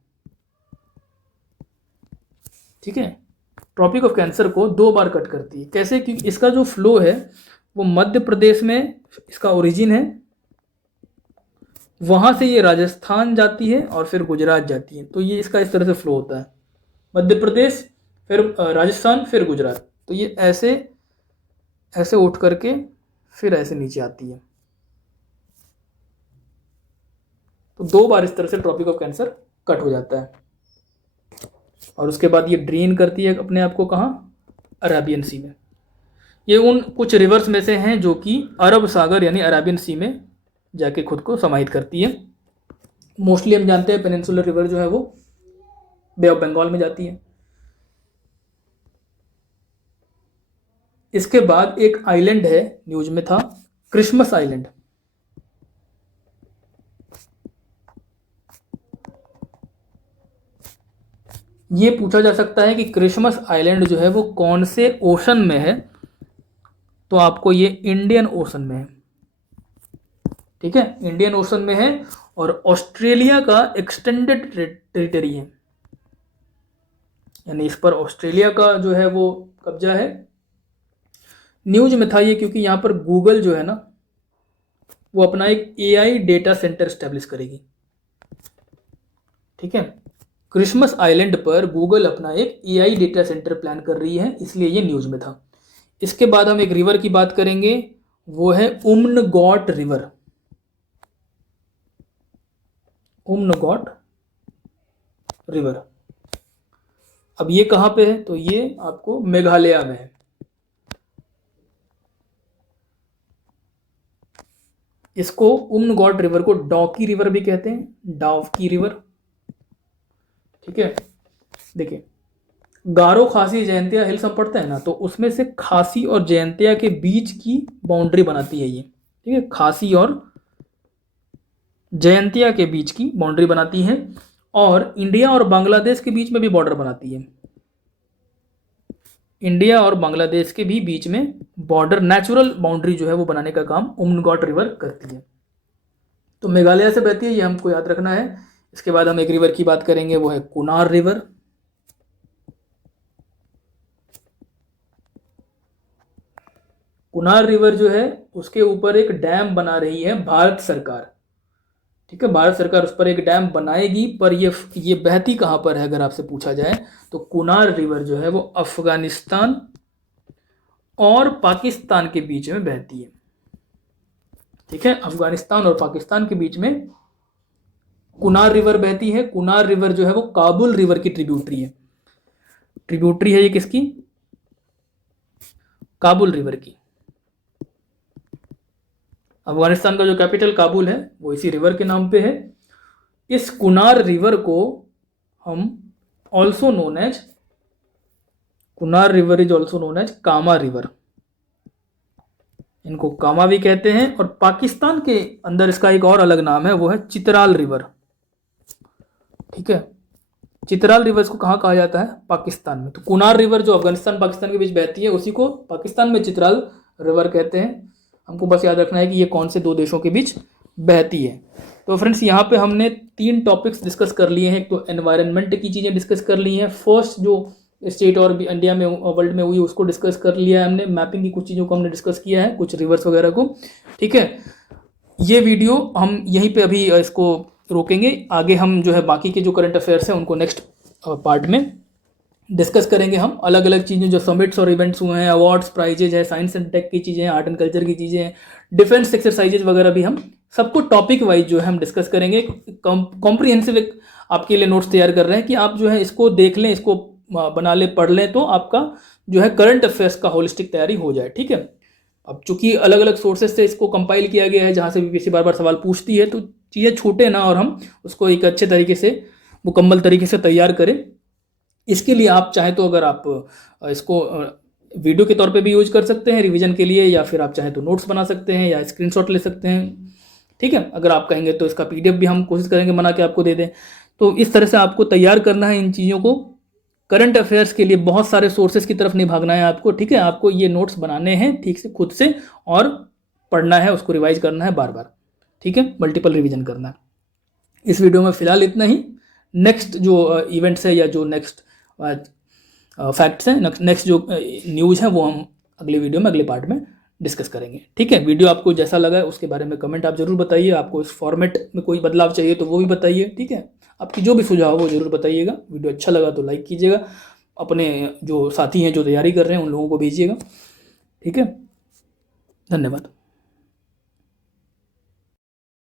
ठीक है, ट्रॉपिक ऑफ कैंसर को 2 बार कट करती है। कैसे? क्योंकि इसका जो फ्लो है वो मध्य प्रदेश में इसका ओरिजिन है, वहां से ये राजस्थान जाती है और फिर गुजरात जाती है। तो ये इसका इस तरह से फ्लो होता है, मध्य प्रदेश, फिर राजस्थान, फिर गुजरात। तो ये ऐसे ऐसे उठ करके फिर ऐसे नीचे आती है। तो 2 बार इस तरह से ट्रॉपिक ऑफ कैंसर कट हो जाता है, और उसके बाद ये ड्रेन करती है अपने आप को कहाँ? अरेबियन सी में। ये उन कुछ रिवर्स में से हैं जो कि अरब सागर यानी अरेबियन सी में जाके खुद को समाहित करती है। मोस्टली हम जानते हैं पेनिनसुलर रिवर जो है वो बे ऑफ बंगाल में जाती है। इसके बाद एक आइलैंड है, न्यूज में था, क्रिसमस आइलैंड। ये पूछा जा सकता है कि क्रिसमस आइलैंड जो है वो कौन से ओशन में है, तो आपको ये इंडियन ओशन में है। ठीक है, इंडियन ओशन में है और ऑस्ट्रेलिया का एक्सटेंडेड टेरिटरी है, यानी इस पर ऑस्ट्रेलिया का जो है वो कब्जा है। न्यूज में था ये क्योंकि यहाँ पर गूगल जो है ना वो अपना एक AI डेटा सेंटर स्टैब्लिश करेगी। ठीक है, क्रिसमस आइलैंड पर गूगल अपना एक AI डेटा सेंटर प्लान कर रही है, इसलिए ये न्यूज में था। इसके बाद हम एक रिवर की बात करेंगे, वो है उम्नगॉट रिवर। उम्नगॉट रिवर, अब ये कहाँ पे है? तो ये आपको मेघालय में है। इसको उम्नगॉट रिवर को डॉकी रिवर भी कहते हैं, डावकी रिवर। ठीक है, देखिए गारो खासी जयंतिया हिल्स हम पढ़ते हैं ना, तो उसमें से खासी और जयंतिया के बीच की बाउंड्री बनाती है ये। ठीक है, खासी और जयंतिया के बीच की बाउंड्री बनाती है, और इंडिया और बांग्लादेश के बीच में भी बॉर्डर बनाती है। इंडिया और बांग्लादेश के भी बीच में बॉर्डर, नेचुरल बाउंड्री जो है वो बनाने का काम उम्नगॉट रिवर करती है। तो मेघालय से बहती है, ये हमको याद रखना है। इसके बाद हम एक रिवर की बात करेंगे, वो है कुनार रिवर। कुनार रिवर जो है उसके ऊपर एक डैम बना रही है भारत सरकार। ठीक है, भारत सरकार उस पर एक डैम बनाएगी, पर ये बहती कहाँ पर है अगर आपसे पूछा जाए, तो कुनार रिवर जो है वो अफगानिस्तान और पाकिस्तान के बीच में बहती है। ठीक है, अफगानिस्तान और पाकिस्तान के बीच में कुनार रिवर बहती है। कुनार रिवर जो है वो काबुल रिवर की ट्रिब्यूटरी है। ट्रिब्यूटरी है ये किसकी? काबुल रिवर की। अफगानिस्तान का जो कैपिटल काबुल है वो इसी रिवर के नाम पे है। इस कुनार रिवर को हम also known as, Kunar river is also known as Kama river, इनको कामा भी कहते हैं। और पाकिस्तान के अंदर इसका एक और अलग नाम है, वो है चित्राल रिवर। ठीक है, चित्राल रिवर को कहाँ कहा जाता है? पाकिस्तान में। तो कुनार रिवर जो अफगानिस्तान पाकिस्तान के बीच बहती है उसी को पाकिस्तान में चित्राल रिवर कहते हैं। हमको बस याद रखना है कि ये कौन से दो देशों के बीच बहती है। तो फ्रेंड्स यहाँ पे हमने 3 टॉपिक्स डिस्कस कर लिए हैं। एक तो एनवायरनमेंट की चीज़ें डिस्कस कर ली हैं, फर्स्ट जो स्टेट और भी इंडिया में वर्ल्ड में हुई उसको डिस्कस कर लिया है हमने, मैपिंग की कुछ चीज़ों को हमने डिस्कस किया है, कुछ रिवर्स वगैरह को। ठीक है, ये वीडियो हम यहीं पे अभी इसको रोकेंगे। आगे हम जो है बाकी के जो करंट अफेयर्स हैं उनको नेक्स्ट पार्ट में डिस्कस करेंगे। हम अलग अलग चीज़ें जो समिट्स और इवेंट्स हुए हैं, अवार्ड्स, प्राइजेज है, साइंस एंड टेक की चीज़ें हैं, आर्ट एंड कल्चर की चीज़ें हैं, डिफेंस एक्सरसाइजेज वगैरह भी हम सबको टॉपिक वाइज जो है हम डिस्कस करेंगे। कॉम्प्रिहेंसिव एक आपके लिए नोट्स तैयार कर रहे हैं कि आप जो है इसको देख लें, इसको बना ले, पढ़ लें, तो आपका जो है करंट अफेयर्स का होलिस्टिक तैयारी हो जाए। ठीक है, अब चूंकि अलग अलग सोर्सेज से इसको कंपाइल किया गया है जहाँ से बीपीएससी बार बार सवाल पूछती है, तो चीज़ें छूटे ना और हम उसको एक अच्छे तरीके से मुकम्मल तरीके से तैयार करें। इसके लिए आप चाहे तो अगर आप इसको वीडियो के तौर पे भी यूज कर सकते हैं रिवीजन के लिए, या फिर आप चाहे तो नोट्स बना सकते हैं या स्क्रीनशॉट ले सकते हैं। ठीक है, अगर आप कहेंगे तो इसका पीडीएफ भी हम कोशिश करेंगे बना के आपको दे दें। तो इस तरह से आपको तैयार करना है इन चीज़ों को। करंट अफेयर्स के लिए बहुत सारे सोर्सेज की तरफ नहीं भागना है आपको। ठीक है, आपको ये नोट्स बनाने हैं ठीक से खुद से और पढ़ना है, उसको रिवाइज करना है बार बार। ठीक है, मल्टीपल रिवीजन करना है। इस वीडियो में फिलहाल इतना ही। नेक्स्ट जो इवेंट्स है या जो नेक्स्ट फैक्ट्स हैं, नेक्स्ट जो न्यूज़ है वो हम अगले वीडियो में अगले पार्ट में डिस्कस करेंगे। ठीक है, वीडियो आपको जैसा लगा है उसके बारे में कमेंट आप जरूर बताइए। आपको इस फॉर्मेट में कोई बदलाव चाहिए तो वो भी बताइए। ठीक है, आपकी जो भी सुझाव हो वो जरूर बताइएगा। वीडियो अच्छा लगा तो लाइक कीजिएगा, अपने जो साथी हैं जो तैयारी कर रहे हैं उन लोगों को भेजिएगा। ठीक है, धन्यवाद।